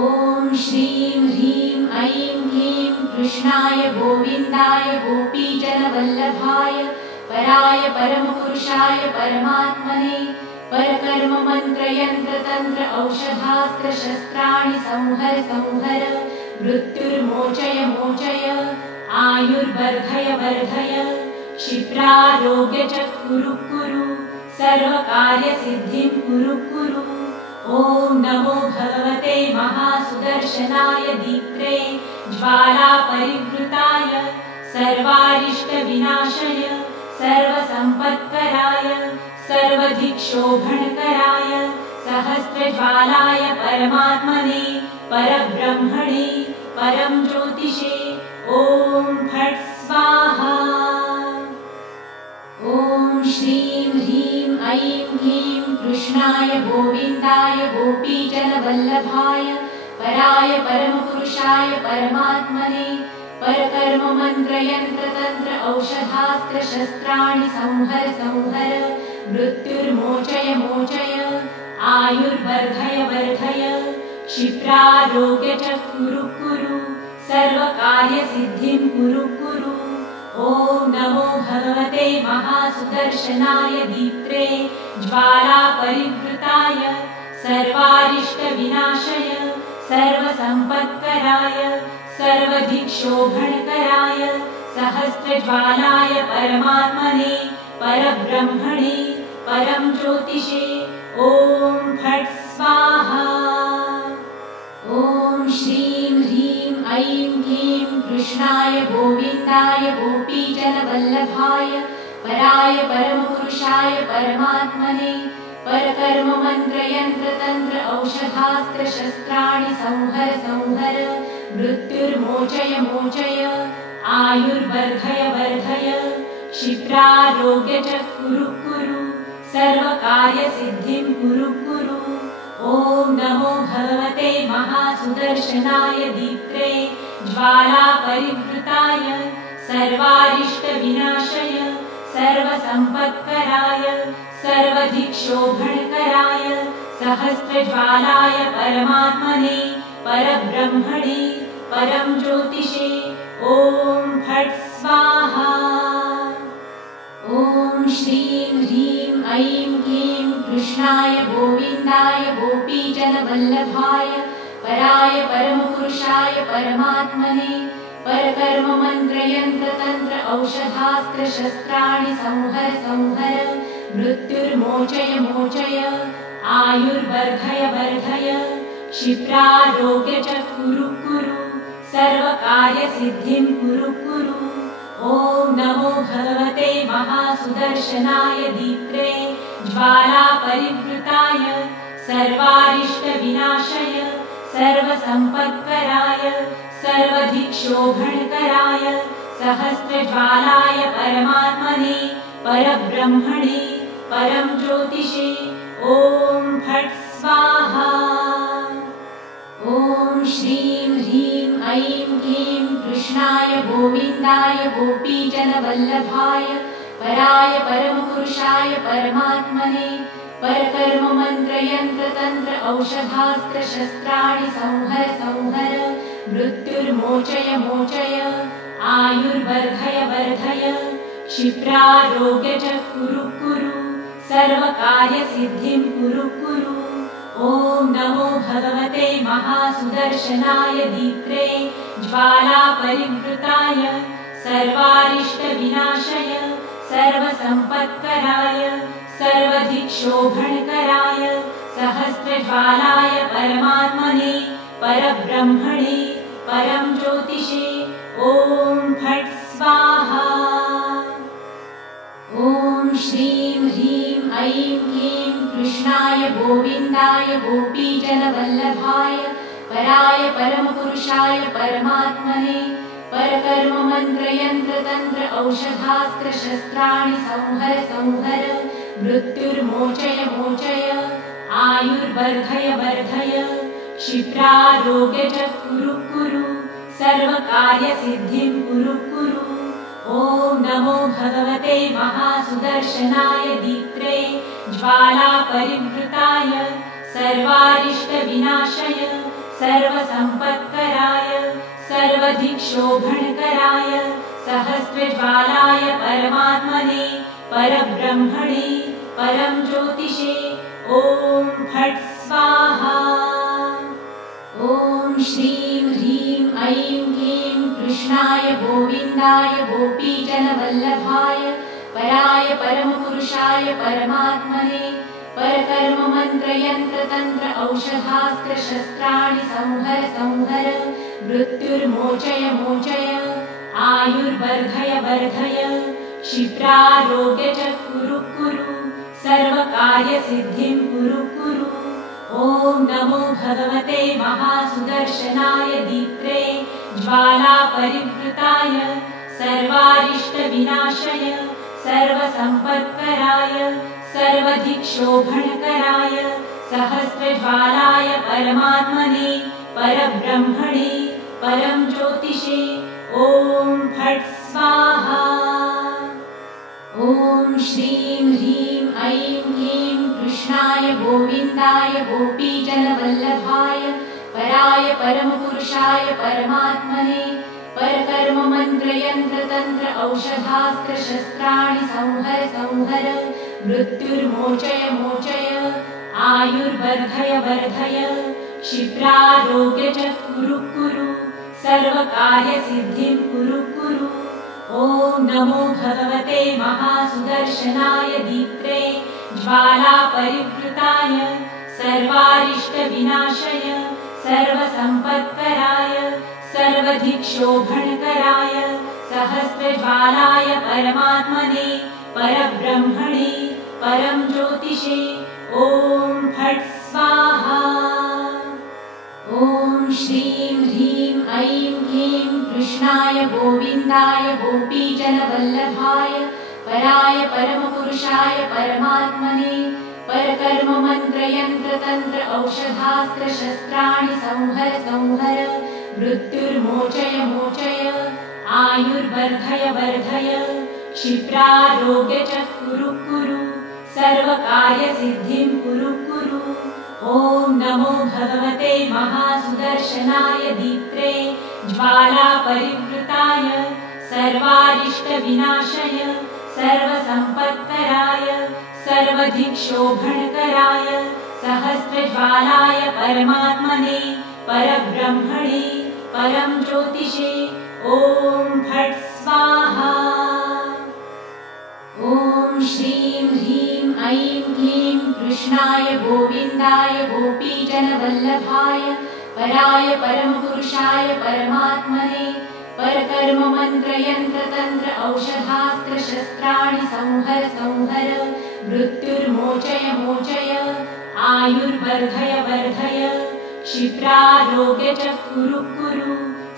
श्रीं ह्रीं ऐं क्लीं कृष्णाय गोविन्दाय गोपीजनवल्लभाय पराय परमपुरुषाय परमात्मने परकर्ममन्त्रयन्त्रतन्त्र औषधास्त्रशस्त्राणि संहर संहर मृत्युर्मोचय मोचय आयुर्वर्धय वर्धय क्षिप्रारोग्य च कुरु कुरु सर्वकार्यसिद्धिं कुरु कुरु। ॐ नमो भगवते महासुदर्शनाय दीप्त्रे ज्वालापरिवृताय सर्वारिष्टविनाशय सर्वसम्पत्कराय सर्वदिक्शोभणकराय सहस्रज्वालाय परमात्मने परब्रह्मणे परं ज्योतिषे ॐ फट् स्वाहा। ॐ श्रीं ह्रीं ऐं क्लीं कृष्णाय गोविन्दाय गोपीजनवल्लभाय पराय परमपुरुषाय परमात्मने परकर्ममन्त्रयन्त्रतन्त्र औषधास्त्रशस्त्राणि संहर संहर मृत्युर्मोचय मोचय आयुर्वर्धय वर्धय क्षिप्रारोग्य च कुरु कुरु सर्वकार्यसिद्धिं कुरु कुरु। ॐ नमो भगवते महासुदर्शनाय दीप्त्रे ज्वालापरिवृताय सर्वारिष्टविनाशय सर्वसम्पत्कराय सर्वदिक्शोभणकराय सहस्रज्वालाय परमात्मने परब्रह्मणे परं ज्योतिषे ॐ फट् स्वाहा। ॐ श्रीं ह्रीं ऐं क्लीं कृष्णाय गोविन्दाय गोपीजनवल्लभाय पराय परमपुरुषाय परमात्मने परकर्ममन्त्रयन्त्रतन्त्र औषधास्त्रशस्त्राणि संहर संहर मृत्युर्मोचय मोचय आयुर्वर्धय वर्धय क्षिप्रारोग्य च कुरु कुरु सर्वकार्यसिद्धिं कुरु कुरु। ॐ नमो भगवते महासुदर्शनाय दीप्त्रे ज्वालापरिवृताय सर्वारिष्टविनाशय सर्वसम्पत्कराय सर्वदिक्शोभणकराय सहस्रज्वालाय परमात्मने परब्रह्मणे परं ज्योतिषे ॐ फट् स्वाहा। ॐ श्रीं ह्रीं ऐं क्लीं कृष्णाय गोविन्दाय गोपीजनवल्लभाय पराय परमपुरुषाय परमात्मने परकर्म मन्त्रयन्त्रतन्त्र औषधास्त्रशस्त्राणि संहर संहर मृत्युर्मोचय मोचय आयुर्वर्धय वर्धय क्षिप्रारोग्य च कुरु कुरु सर्वकार्यसिद्धिं कुरु कुरु। ॐ नमो भगवते महासुदर्शनाय दीप्त्रे ज्वालापरिवृताय सर्वारिष्टविनाशय सर्वसम्पत्कराय सर्वधिक्षोभणकराय सहस्रज्वालाय परमात्मने परब्रह्मणे परं ज्योतिषे ॐ फट् स्वाहा। ॐ श्रीं ह्रीं ऐं क्लीं कृष्णाय गोविन्दाय गोपीजनवल्लभाय पराय परमपुरुषाय परमात्मने परकर्म मन्त्रयन्त्रतन्त्र औषधास्त्रशस्त्राणि संहर संहर मृत्युर्मोचय मोचय आयुर्वर्धय वर्धय क्षिप्रारोग्य च कुरु कुरु सर्वकार्यसिद्धिं कुरु कुरु। ॐ नमो भगवते महासुदर्शनाय दीप्त्रे ज्वालापरिवृताय सर्वारिष्टविनाशय सर्वसम्पत्कराय सर्वधिक्षोभणकराय सहस्रज्वालाय परमात्मने परब्रह्मणे परं ज्योतिषे ॐ फट् स्वाहा। ॐ श्रीं ह्रीं ऐं क्लीं कृष्णाय गोविन्दाय गोपीजनवल्लभाय पराय परमपुरुषाय परमात्मने परकर्म मन्त्रयन्त्रतन्त्र औषधास्त्रशस्त्राणि संहर संहर मृत्युर्मोचय मोचय आयुर्वर्धय वर्धय क्षिप्रारोग्य च कुरु कुरु सर्वकार्यसिद्धिं कुरु कुरु। ॐ नमो भगवते महासुदर्शनाय दीप्त्रे ज्वालापरिवृताय सर्वारिष्टविनाशय सर्वसम्पत्कराय सर्वधिक्षोभणकराय सहस्रज्वालाय परमात्मने परब्रह्मणे परं ज्योतिषे ॐ फट् स्वाहा। ॐ श्रीं ह्रीं ऐं क्लीं कृष्णाय गोविन्दाय गोपीजनवल्लभाय पराय परमपुरुषाय परमात्मने परकर्म मन्त्रयन्त्रतन्त्र औषधास्त्रशस्त्राणि संहर संहर मृत्युर्मोचय मोचय आयुर्वर्धय वर्धय क्षिप्रारोग्य च कुरु कुरु सर्वकार्यसिद्धिं कुरु कुरु। ॐ नमो भगवते महासुदर्शनाय दीप्त्रे ज्वालापरिवृताय सर्वारिष्टविनाशय सर्वसम्पत्कराय सर्वधिक्षोभणकराय सहस्रज्वालाय परमात्मने परब्रह्मणे परं ज्योतिषे ॐ फट् स्वाहा। ॐ श्रीं ह्रीं ऐं क्लीं कृष्णाय गोविन्दाय गोपीजनवल्लभाय पराय परमपुरुषाय परमात्मने परकर्म मन्त्रयन्त्रतन्त्र औषधास्त्रशस्त्राणि संहर संहर मृत्युर्मोचय मोचय आयुर्वर्धय वर्धय क्षिप्रारोग्य च कुरु कुरु सर्वकार्यसिद्धिं कुरु कुरु। ॐ नमो भगवते महासुदर्शनाय दीप्त्रे ज्वालापरिवृताय सर्वारिष्टविनाशय सर्वसम्पत्कराय सर्वधिक्षोभणकराय सहस्रज्वालाय परमात्मने परब्रह्मणे परं ज्योतिषे ॐ फट् स्वाहा। ॐ श्रीं ह्रीं ऐं क्लीं कृष्णाय गोविन्दाय गोपीजनवल्लभाय पराय परमपुरुषाय परमात्मने परकर्म मन्त्रयन्त्रतन्त्र औषधास्त्रशस्त्राणि संहर संहर मृत्युर्मोचय मोचय आयुर्वर्धय वर्धय क्षिप्रारोग्य च कुरु कुरु सर्वकार्यसिद्धिं कुरु कुरु। ॐ नमो भगवते महासुदर्शनाय दीप्त्रे ज्वालापरिवृताय सर्वारिष्टविनाशय सर्वसम्पत्कराय सर्वधिक्षोभणकराय सहस्रज्वालाय परमात्मने परब्रह्मणे परं ज्योतिषे ॐ फट् स्वाहा। ॐ श्रीं ह्रीं ऐं क्लीं कृष्णाय गोविन्दाय गोपीजनवल्लभाय पराय परमपुरुषाय परमात्मने परकर्म मंत्र यंत्र तंत्र औषधास्त्र शस्त्राणि संहर संहर मृत्युर्मोचय मोचय आयुर्वर्धय वर्धय क्षिप्रारोग्य च कुरु कुरु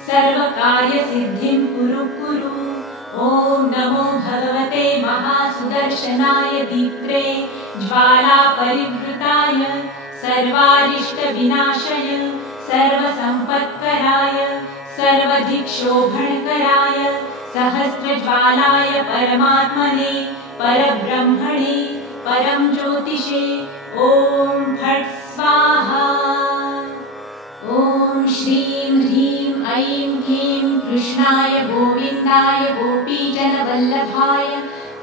सर्वकार्यसिद्धिं कुरु कुरु। ॐ नमो भगवते महासुदर्शनाय दीप्त्रे ज्वालापरिवृताय सर्वारिष्टविनाशय सर्वसम्पत्कराय सर्वधिक्षोभणकराय सहस्रज्वालाय परमात्मने परब्रह्मणे परं ज्योतिषे ॐ फट् स्वाहा। ॐ श्रीं ह्रीं ऐं क्लीं कृष्णाय गोविन्दाय गोपीजनवल्लभाय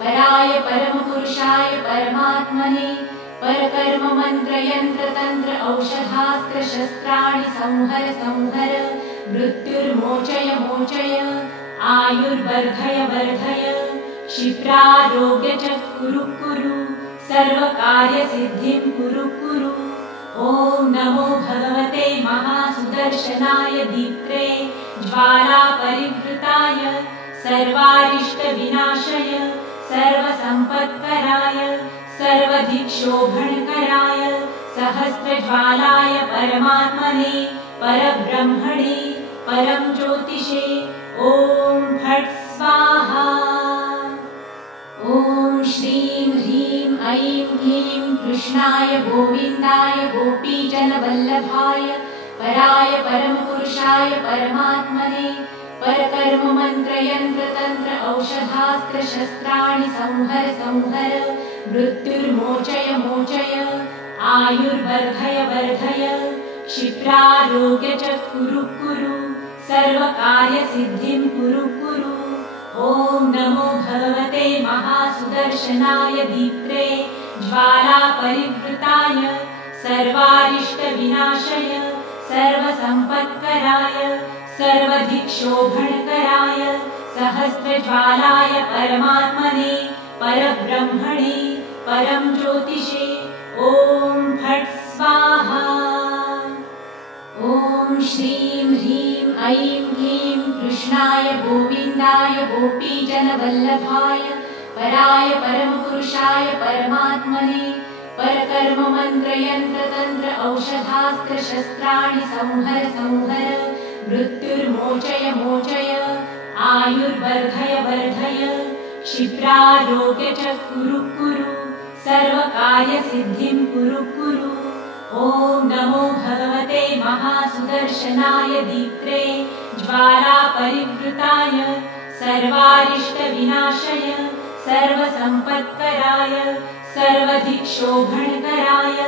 पराय परमपुरुषाय परमात्मने परकर्म मंत्र यंत्र तंत्र औषधास्त्र शस्त्राणि संहर संहर मृत्युर्मोचय मोचय आयुर्वर्धय वर्धय क्षिप्रारोग्य च कुरु कुरु सर्वकार्यसिद्धिं कुरु कुरु। ॐ नमो भगवते महासुदर्शनाय दीप्त्रे ज्वालापरिवृताय सर्वारिष्टविनाशय सर्वसम्पत्कराय सर्वधिक्षोभणकराय सहस्रज्वालाय परमात्मने परब्रह्मणे परं ज्योतिषे ॐ फट् स्वाहा। ॐ श्रीं ह्रीं ऐं क्लीं कृष्णाय गोविन्दाय गोपीजनवल्लभाय पराय परमपुरुषाय परमात्मने परकर्म मंत्र यंत्र तंत्र औषधास्त्र शस्त्राणि संहर संहर मृत्युर्मोचय मोचय आयुर्वर्धय वर्धय क्षिप्रारोग्य च कुरु कुरु सर्वकार्यसिद्धिं कुरु कुरु। ॐ नमो भगवते महासुदर्शनाय दीप्त्रे ज्वालापरिवृताय सर्वारिष्टविनाशय सर्वसम्पत्कराय सर्वधिक्षोभणकराय सहस्रज्वालाय परमात्मने परब्रह्मणे परं ज्योतिषे ॐ फट् स्वाहा। ॐ श्रीं ह्रीं ऐं क्लीं कृष्णाय गोविन्दाय गोपीजनवल्लभाय पराय परमपुरुषाय परमात्मने परकर्म मंत्र यंत्र तंत्र औषधास्त्र शस्त्राणि संहर संहर मृत्युर्मोचय मोचय आयुर्वर्धय वर्धय क्षिप्रारोग्य च कुरु कुरु सर्वकार्यसिद्धिं कुरु कुरु। ॐ नमो भगवते महासुदर्शनाय दीप्त्रे ज्वालापरिवृताय सर्वारिष्टविनाशय सर्वसम्पत्कराय सर्वधिक्षोभणकराय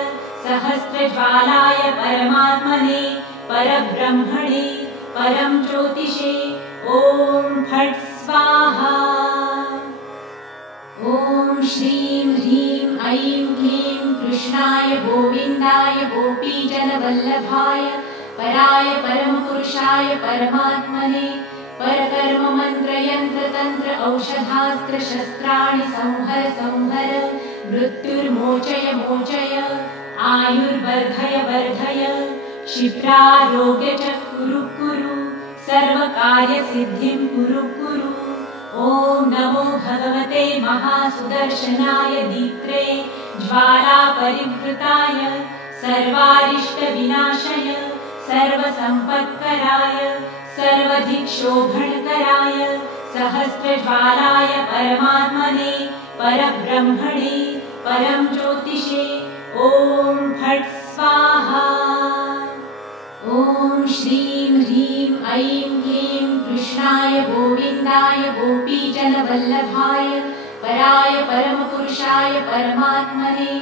सहस्रज्वालाय परमात्मने परब्रह्मणे परं ज्योतिषे ॐ फट् स्वाहा। ॐ श्रीं ह्रीं ऐं क्लीं कृष्णाय गोविन्दाय गोपीजनवल्लभाय पराय परमपुरुषाय परमात्मने परकर्म मंत्र यंत्र तंत्र औषधास्त्र शस्त्राणि संहर संहर मृत्युर्मोचय मोचय आयुर्वर्धय वर्धय क्षिप्रारोग्य च कुरु कुरु सर्वकार्यसिद्धिं कुरु कुरु। ॐ नमो भगवते महासुदर्शनाय दीप्त्रे ज्वालापरिवृताय सर्वारिष्टविनाशय सर्वसम्पत्कराय सर्वधिक्षोभणकराय सहस्रज्वालाय परमात्मने परब्रह्मणे परं ज्योतिषे ॐ फट् स्वाहा। ॐ श्रीं ह्रीं ऐं क्लीं कृष्णाय गोविन्दाय गोपीजनवल्लभाय पराय परमपुरुषाय परमात्मने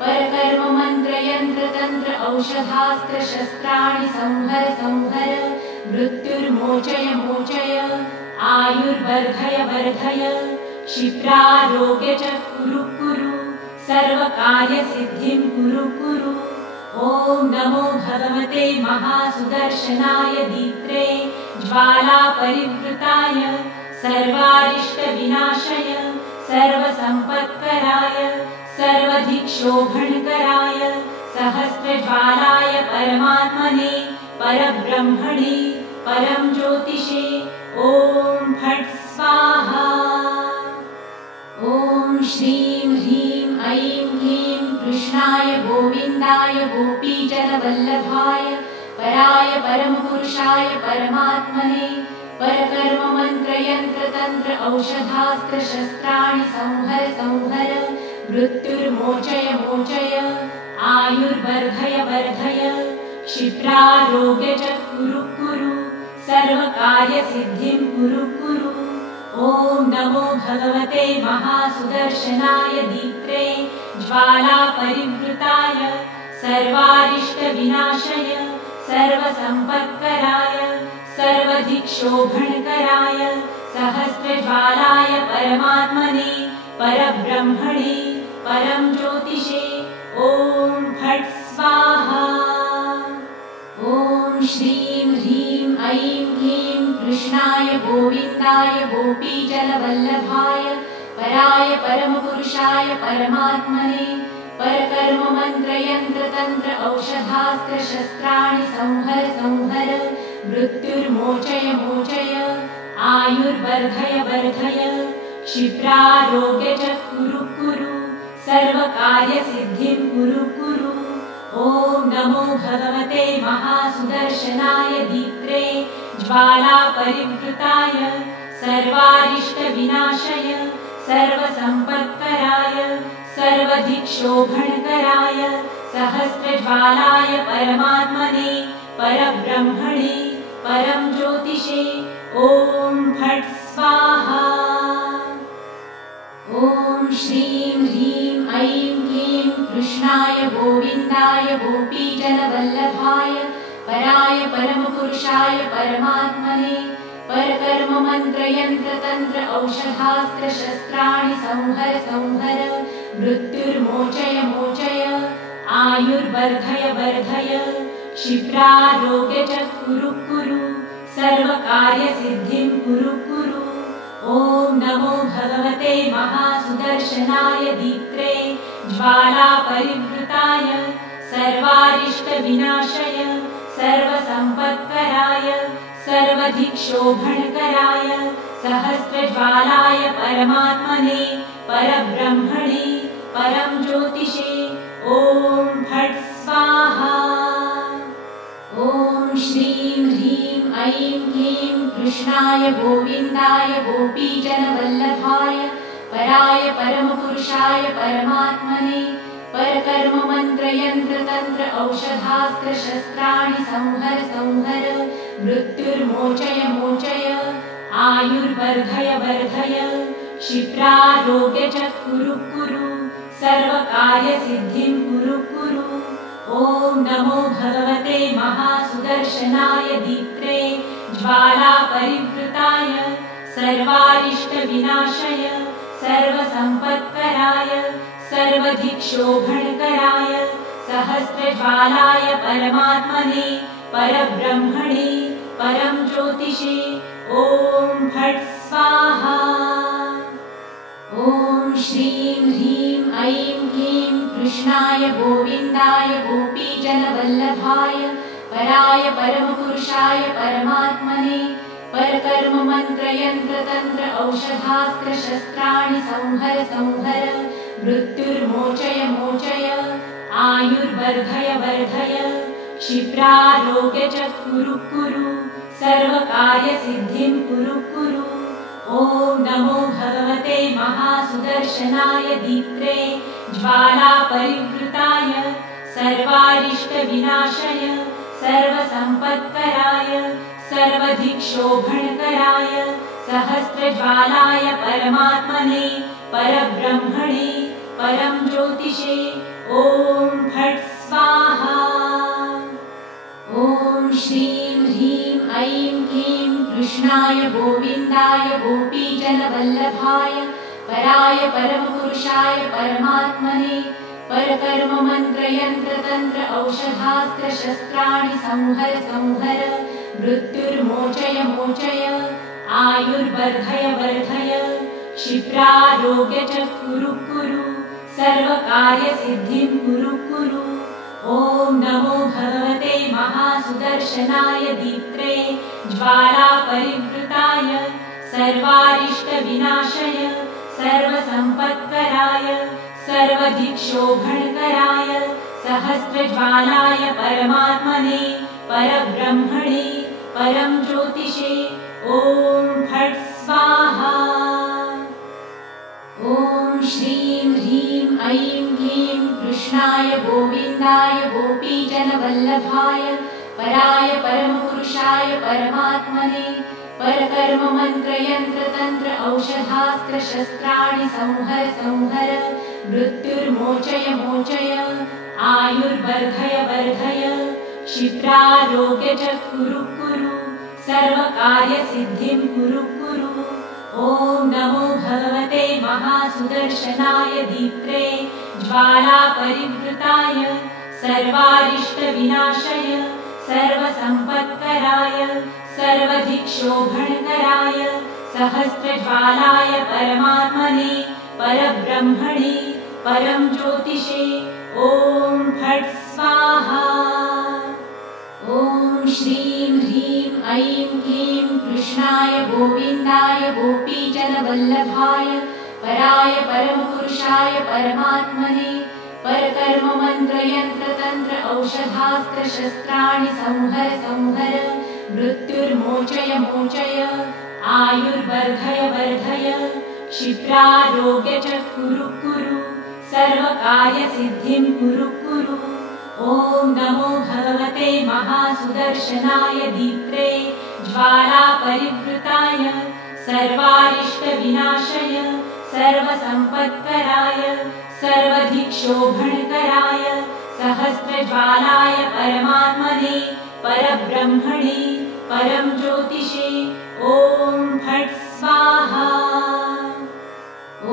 परकर्म मंत्र यंत्र तंत्र औषधास्त्र शस्त्राणि संहर संहर मृत्युर्मोचय मोचय आयुर्वर्धय वर्धय क्षिप्रारोग्य च कुरु कुरु सर्वकार्यसिद्धिं कुरु कुरु। ॐ नमो भगवते महासुदर्शनाय दीप्त्रे ज्वालापरिवृताय सर्वारिष्टविनाशय सर्वसम्पत्कराय सर्वधिक्षोभणकराय सहस्रज्वालाय परमात्मने परब्रह्मणे परं ज्योतिषे ॐ फट् स्वाहा। ॐ श्रीं ह्रीं ऐं क्लीं कृष्णाय गोविन्दाय गोपीजनवल्लभाय पराय परमपुरुषाय परमात्मने परकर्ममन्त्रयन्त्रतन्त्र औषधास्त्रशस्त्राणि संहर संहर मृत्युर्मोचय मोचय आयुर्वर्धय वर्धय क्षिप्रारोग्य च कुरु कुरु सर्वकार्यसिद्धिं कुरु कुरु। ॐ नमो भगवते महासुदर्शनाय दीप्त्रे ज्वालापरिवृताय सर्वारिष्टविनाशय सर्वसम्पत्कराय सर्वधिक्षोभणकराय सहस्रज्वालाय परमात्मने परब्रह्मणे परं ज्योतिषे ॐ फट् स्वाहा। ॐ श्रीं ह्रीं ऐं क्लीं कृष्णाय गोविन्दाय गोपीजनवल्लभाय पराय परमपुरुषाय परमात्मने परकर्ममन्त्रयन्त्रतन्त्र औषधास्त्रशस्त्राणि संहर संहर मृत्युर्मोचय मोचय आयुर्वर्धय वर्धय क्षिप्रारोग्य च कुरु कुरु सर्वकार्यसिद्धिं कुरु कुरु। ॐ नमो भगवते महासुदर्शनाय दीप्त्रे ज्वालापरिवृताय सर्वारिष्टविनाशय सर्वसम्पत्कराय सर्वधिक्षोभणकराय सहस्रज्वालाय परमात्मने परब्रह्मणे परं ज्योतिषे ॐ फट् स्वाहा। ॐ श्रीं ह्रीं ऐं क्लीं कृष्णाय गोविन्दाय गोपीजनवल्लभाय पराय परमपुरुषाय परमात्मने परकर्ममन्त्रयन्त्रतन्त्र औषधास्त्रशस्त्राणि संहर संहर मृत्युर्मोचय मोचय आयुर्वर्धय वर्धय क्षिप्रारोग्य च कुरु कुरु सर्वकार्यसिद्धिं कुरु कुरु। ॐ नमो भगवते महासुदर्शनाय दीप्त्रे ज्वालापरिवृताय सर्वारिष्टविनाशय सर्वसम्पत्कराय सर्वधिक्षोभणकराय सहस्रज्वालाय परमात्मने परब्रह्मणे परं ज्योतिषे ॐ फट् स्वाहा। ॐ श्रीं ह्रीं ऐं क्लीं कृष्णाय गोविन्दाय गोपीजनवल्लभाय पराय परमपुरुषाय परमात्मने परकर्ममन्त्रयन्त्रतन्त्र औषधास्त्रशस्त्राणि संहर संहर मृत्युर्मोचय मोचय आयुर्वर्धय वर्धय क्षिप्रारोग्य च कुरु कुरु सर्वकार्यसिद्धिं कुरु कुरु। ॐ नमो भगवते महासुदर्शनाय दीप्त्रे ज्वालापरिवृताय सर्वारिष्टविनाशय सर्वसम्पत्कराय सर्वधिक्षोभणकराय सहस्रज्वालाय परमात्मने परब्रह्मणे परं ज्योतिषे ॐ फट् स्वाहा। ॐ श्रीं ह्रीं ऐं क्लीं कृष्णाय गोविन्दाय गोपीजनवल्लभाय पराय परमपुरुषाय परमात्मने परकर्ममन्त्रयन्त्रतन्त्र औषधास्त्रशस्त्राणि संहर संहर मृत्युर्मोचय मोचय आयुर्वर्धय वर्धय क्षिप्रारोग्य च कुरु कुरु सर्वकार्यसिद्धिं कुरु कुरु। ॐ नमो भगवते महासुदर्शनाय दीप्त्रे ज्वालापरिवृताय सर्वारिष्टविनाशय सर्वसम्पत्कराय सर्वधिक्षोभणकराय सहस्रज्वालाय परमात्मने परब्रह्मणे परं ज्योतिषे ॐ फट् स्वाहा। ॐ श्रीं ह्रीं ऐं क्लीं कृष्णाय गोविन्दाय गोपीजनवल्लभाय पराय परमपुरुषाय परमात्मने परकर्ममन्त्रयन्त्रतन्त्र औषधास्त्रशस्त्राणि संहर संहर मृत्युर्मोचय मोचय आयुर्वर्धय वर्धय क्षिप्रारोग्य कुरु कुरु सर्वकार्यसिद्धिं कुरु कुरु। ॐ नमो भगवते महासुदर्शनाय दीप्त्रे ज्वालापरिवृताय सर्वारिष्टविनाशय सर्वसम्पत्कराय सर्वदिक्शोभणकराय सहस्रज्वालाय परमात्मने परब्रह्मणे परं ज्योतिषे ॐ फट् स्वाहा। ॐ श्रीं ह्रीं ऐं क्लीं कृष्णाय गोविन्दाय गोपीजनवल्लभाय पराय परमपुरुषाय परमात्मने परकर्ममन्त्रयन्त्रतन्त्र औषधास्त्रशस्त्राणि संहर संहर मृत्युर्मोचय मोचय आयुर्वर्धय वर्धय क्षिप्रारोग्य कुरु कुरु सर्वकार्यसिद्धिं कुरु कुरु। ॐ नमो भगवते महासुदर्शनाय दीप्त्रे ज्वालापरिवृताय सर्वारिष्टविनाशय सर्वसम्पत्कराय सर्वदिक्शोभणकराय सहस्रज्वालाय परमात्मने परब्रह्मणे परं ज्योतिषे ॐ फट् स्वाहा। ॐ श्रीं ह्रीं ऐं क्लीं कृष्णाय गोविन्दाय गोपीजनवल्लभाय पराय परमपुरुषाय परमात्मने परकर्ममन्त्रयन्त्रतन्त्र औषधास्त्रशस्त्राणि संहर संहर मृत्युर्मोचय मोचय आयुर्वर्धय वर्धय क्षिप्रारोग्य कुरु कुरु सर्वकार्यसिद्धिं कुरु कुरु। ॐ नमो भगवते महासुदर्शनाय दीप्त्रे ज्वालापरिवृताय सर्वारिष्टविनाशय सर्वसम्पत्कराय सर्वदिक्शोभणकराय सहस्रज्वालाय परमात्मने परब्रह्मणे परं ज्योतिषे ॐ फट् स्वाहा।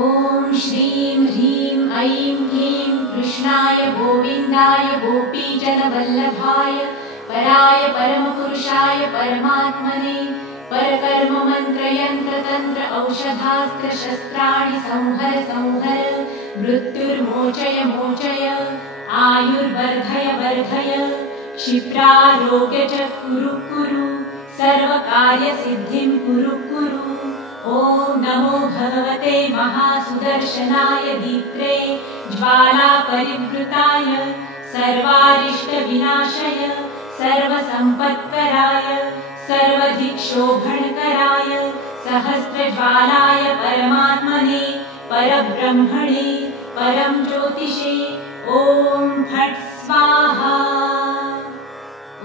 ॐ श्रीं ह्रीं ऐं क्लीं कृष्णाय गोविन्दाय गोपीजनवल्लभाय पराय परमपुरुषाय परमात्मने परकर्ममन्त्रयन्त्रतन्त्र औषधास्त्रशस्त्राणि संहर संहर मृत्युर्मोचय मोचय आयुर्वर्धय वर्धय क्षिप्रारोग्य कुरु कुरु सर्वकार्यसिद्धिं कुरु कुरु। ॐ नमो भगवते महासुदर्शनाय दीप्त्रे ज्वालापरिवृताय सर्वारिष्टविनाशय सर्वसम्पत्कराय सर्वदिक्शोभणकराय सहस्रज्वालाय परमात्मने परब्रह्मणे परं ज्योतिषे ॐ फट् स्वाहा।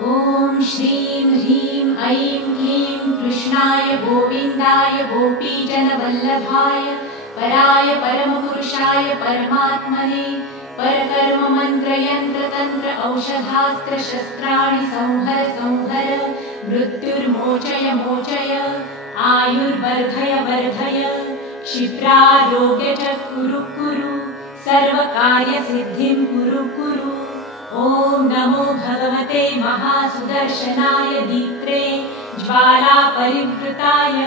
ॐ श्रीं ह्रीं ऐं क्लीं कृष्णाय गोविन्दाय गोपीजनवल्लभाय पराय परमपुरुषाय परमात्मने परकर्ममन्त्रयन्त्रतन्त्र औषधास्त्रशस्त्राणि संहर संहर मृत्युर्मोचय मोचय आयुर्वर्धय वर्धय क्षिप्रारोग्य कुरु कुरु सर्वकार्यसिद्धिं कुरु कुरु। ॐ नमो भगवते महासुदर्शनाय दीप्त्रे ज्वालापरिवृताय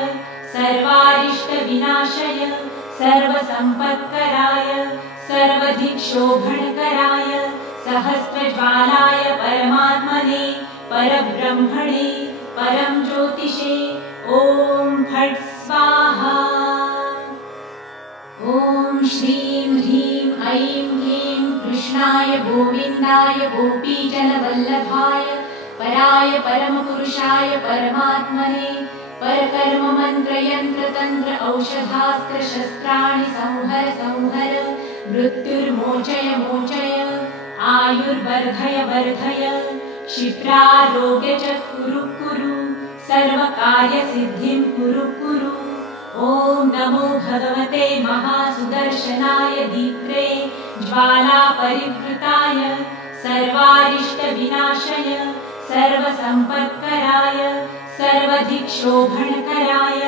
सर्वारिष्टविनाशय सर्वसम्पत्कराय सर्वदिक्शोभणकराय सहस्रज्वालाय परमात्मने परब्रह्मणे परं ज्योतिषे ॐ फट् स्वाहा। ॐ श्रीं ह्रीं ऐं क्लीं कृष्णाय गोविन्दाय गोपीजनवल्लभाय पराय परमपुरुषाय परमात्मने परकर्ममन्त्रयन्त्रतन्त्र औषधास्त्रशस्त्राणि संहर संहर मृत्युर्मोचय मोचय आयुर्वर्धय वर्धय क्षिप्रारोग्य कुरु कुरु सर्वकार्यसिद्धिं कुरु कुरु। ॐ नमो भगवते महासुदर्शनाय दीप्त्रे ज्वालापरिवृताय सर्वारिष्टविनाशय सर्वसम्पत्कराय सर्वदिक्शोभणकराय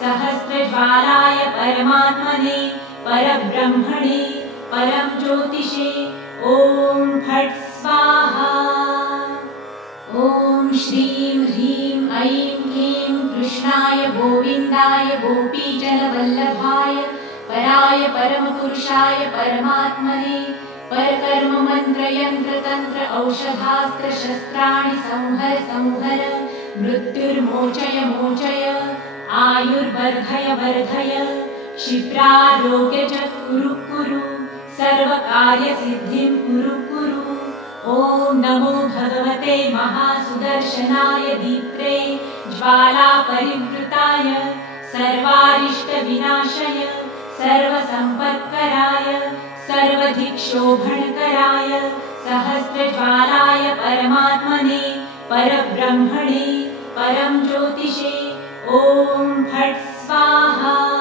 सहस्रज्वालाय परमात्मने परब्रह्मणे परं ज्योतिषे ॐ फट् स्वाहा। ॐ श्रीं ह्रीं परमात्मने परमपुरुषाय परमात्मने परकर्म मंत्र यंत्र तंत्र औषधास्त्र शस्त्राणि संहर संहर मृत्युर्मोचय मोचय आयुर्वर्धय वर्धय क्षिप्रारोग्य च कुरु कुरु सर्वकार्यसिद्धिं कुरु कुरु। ॐ नमो भगवते महासुदर्शनाय दीप्त्रे ज्वालापरिवृताय सर्वारिष्टविनाशय सर्वसम्पत्कराय सर्वधिक्षोभणकराय सहस्रज्वालाय परमात्मने परब्रह्मणे परं ज्योतिषे ॐ फट् स्वाहा।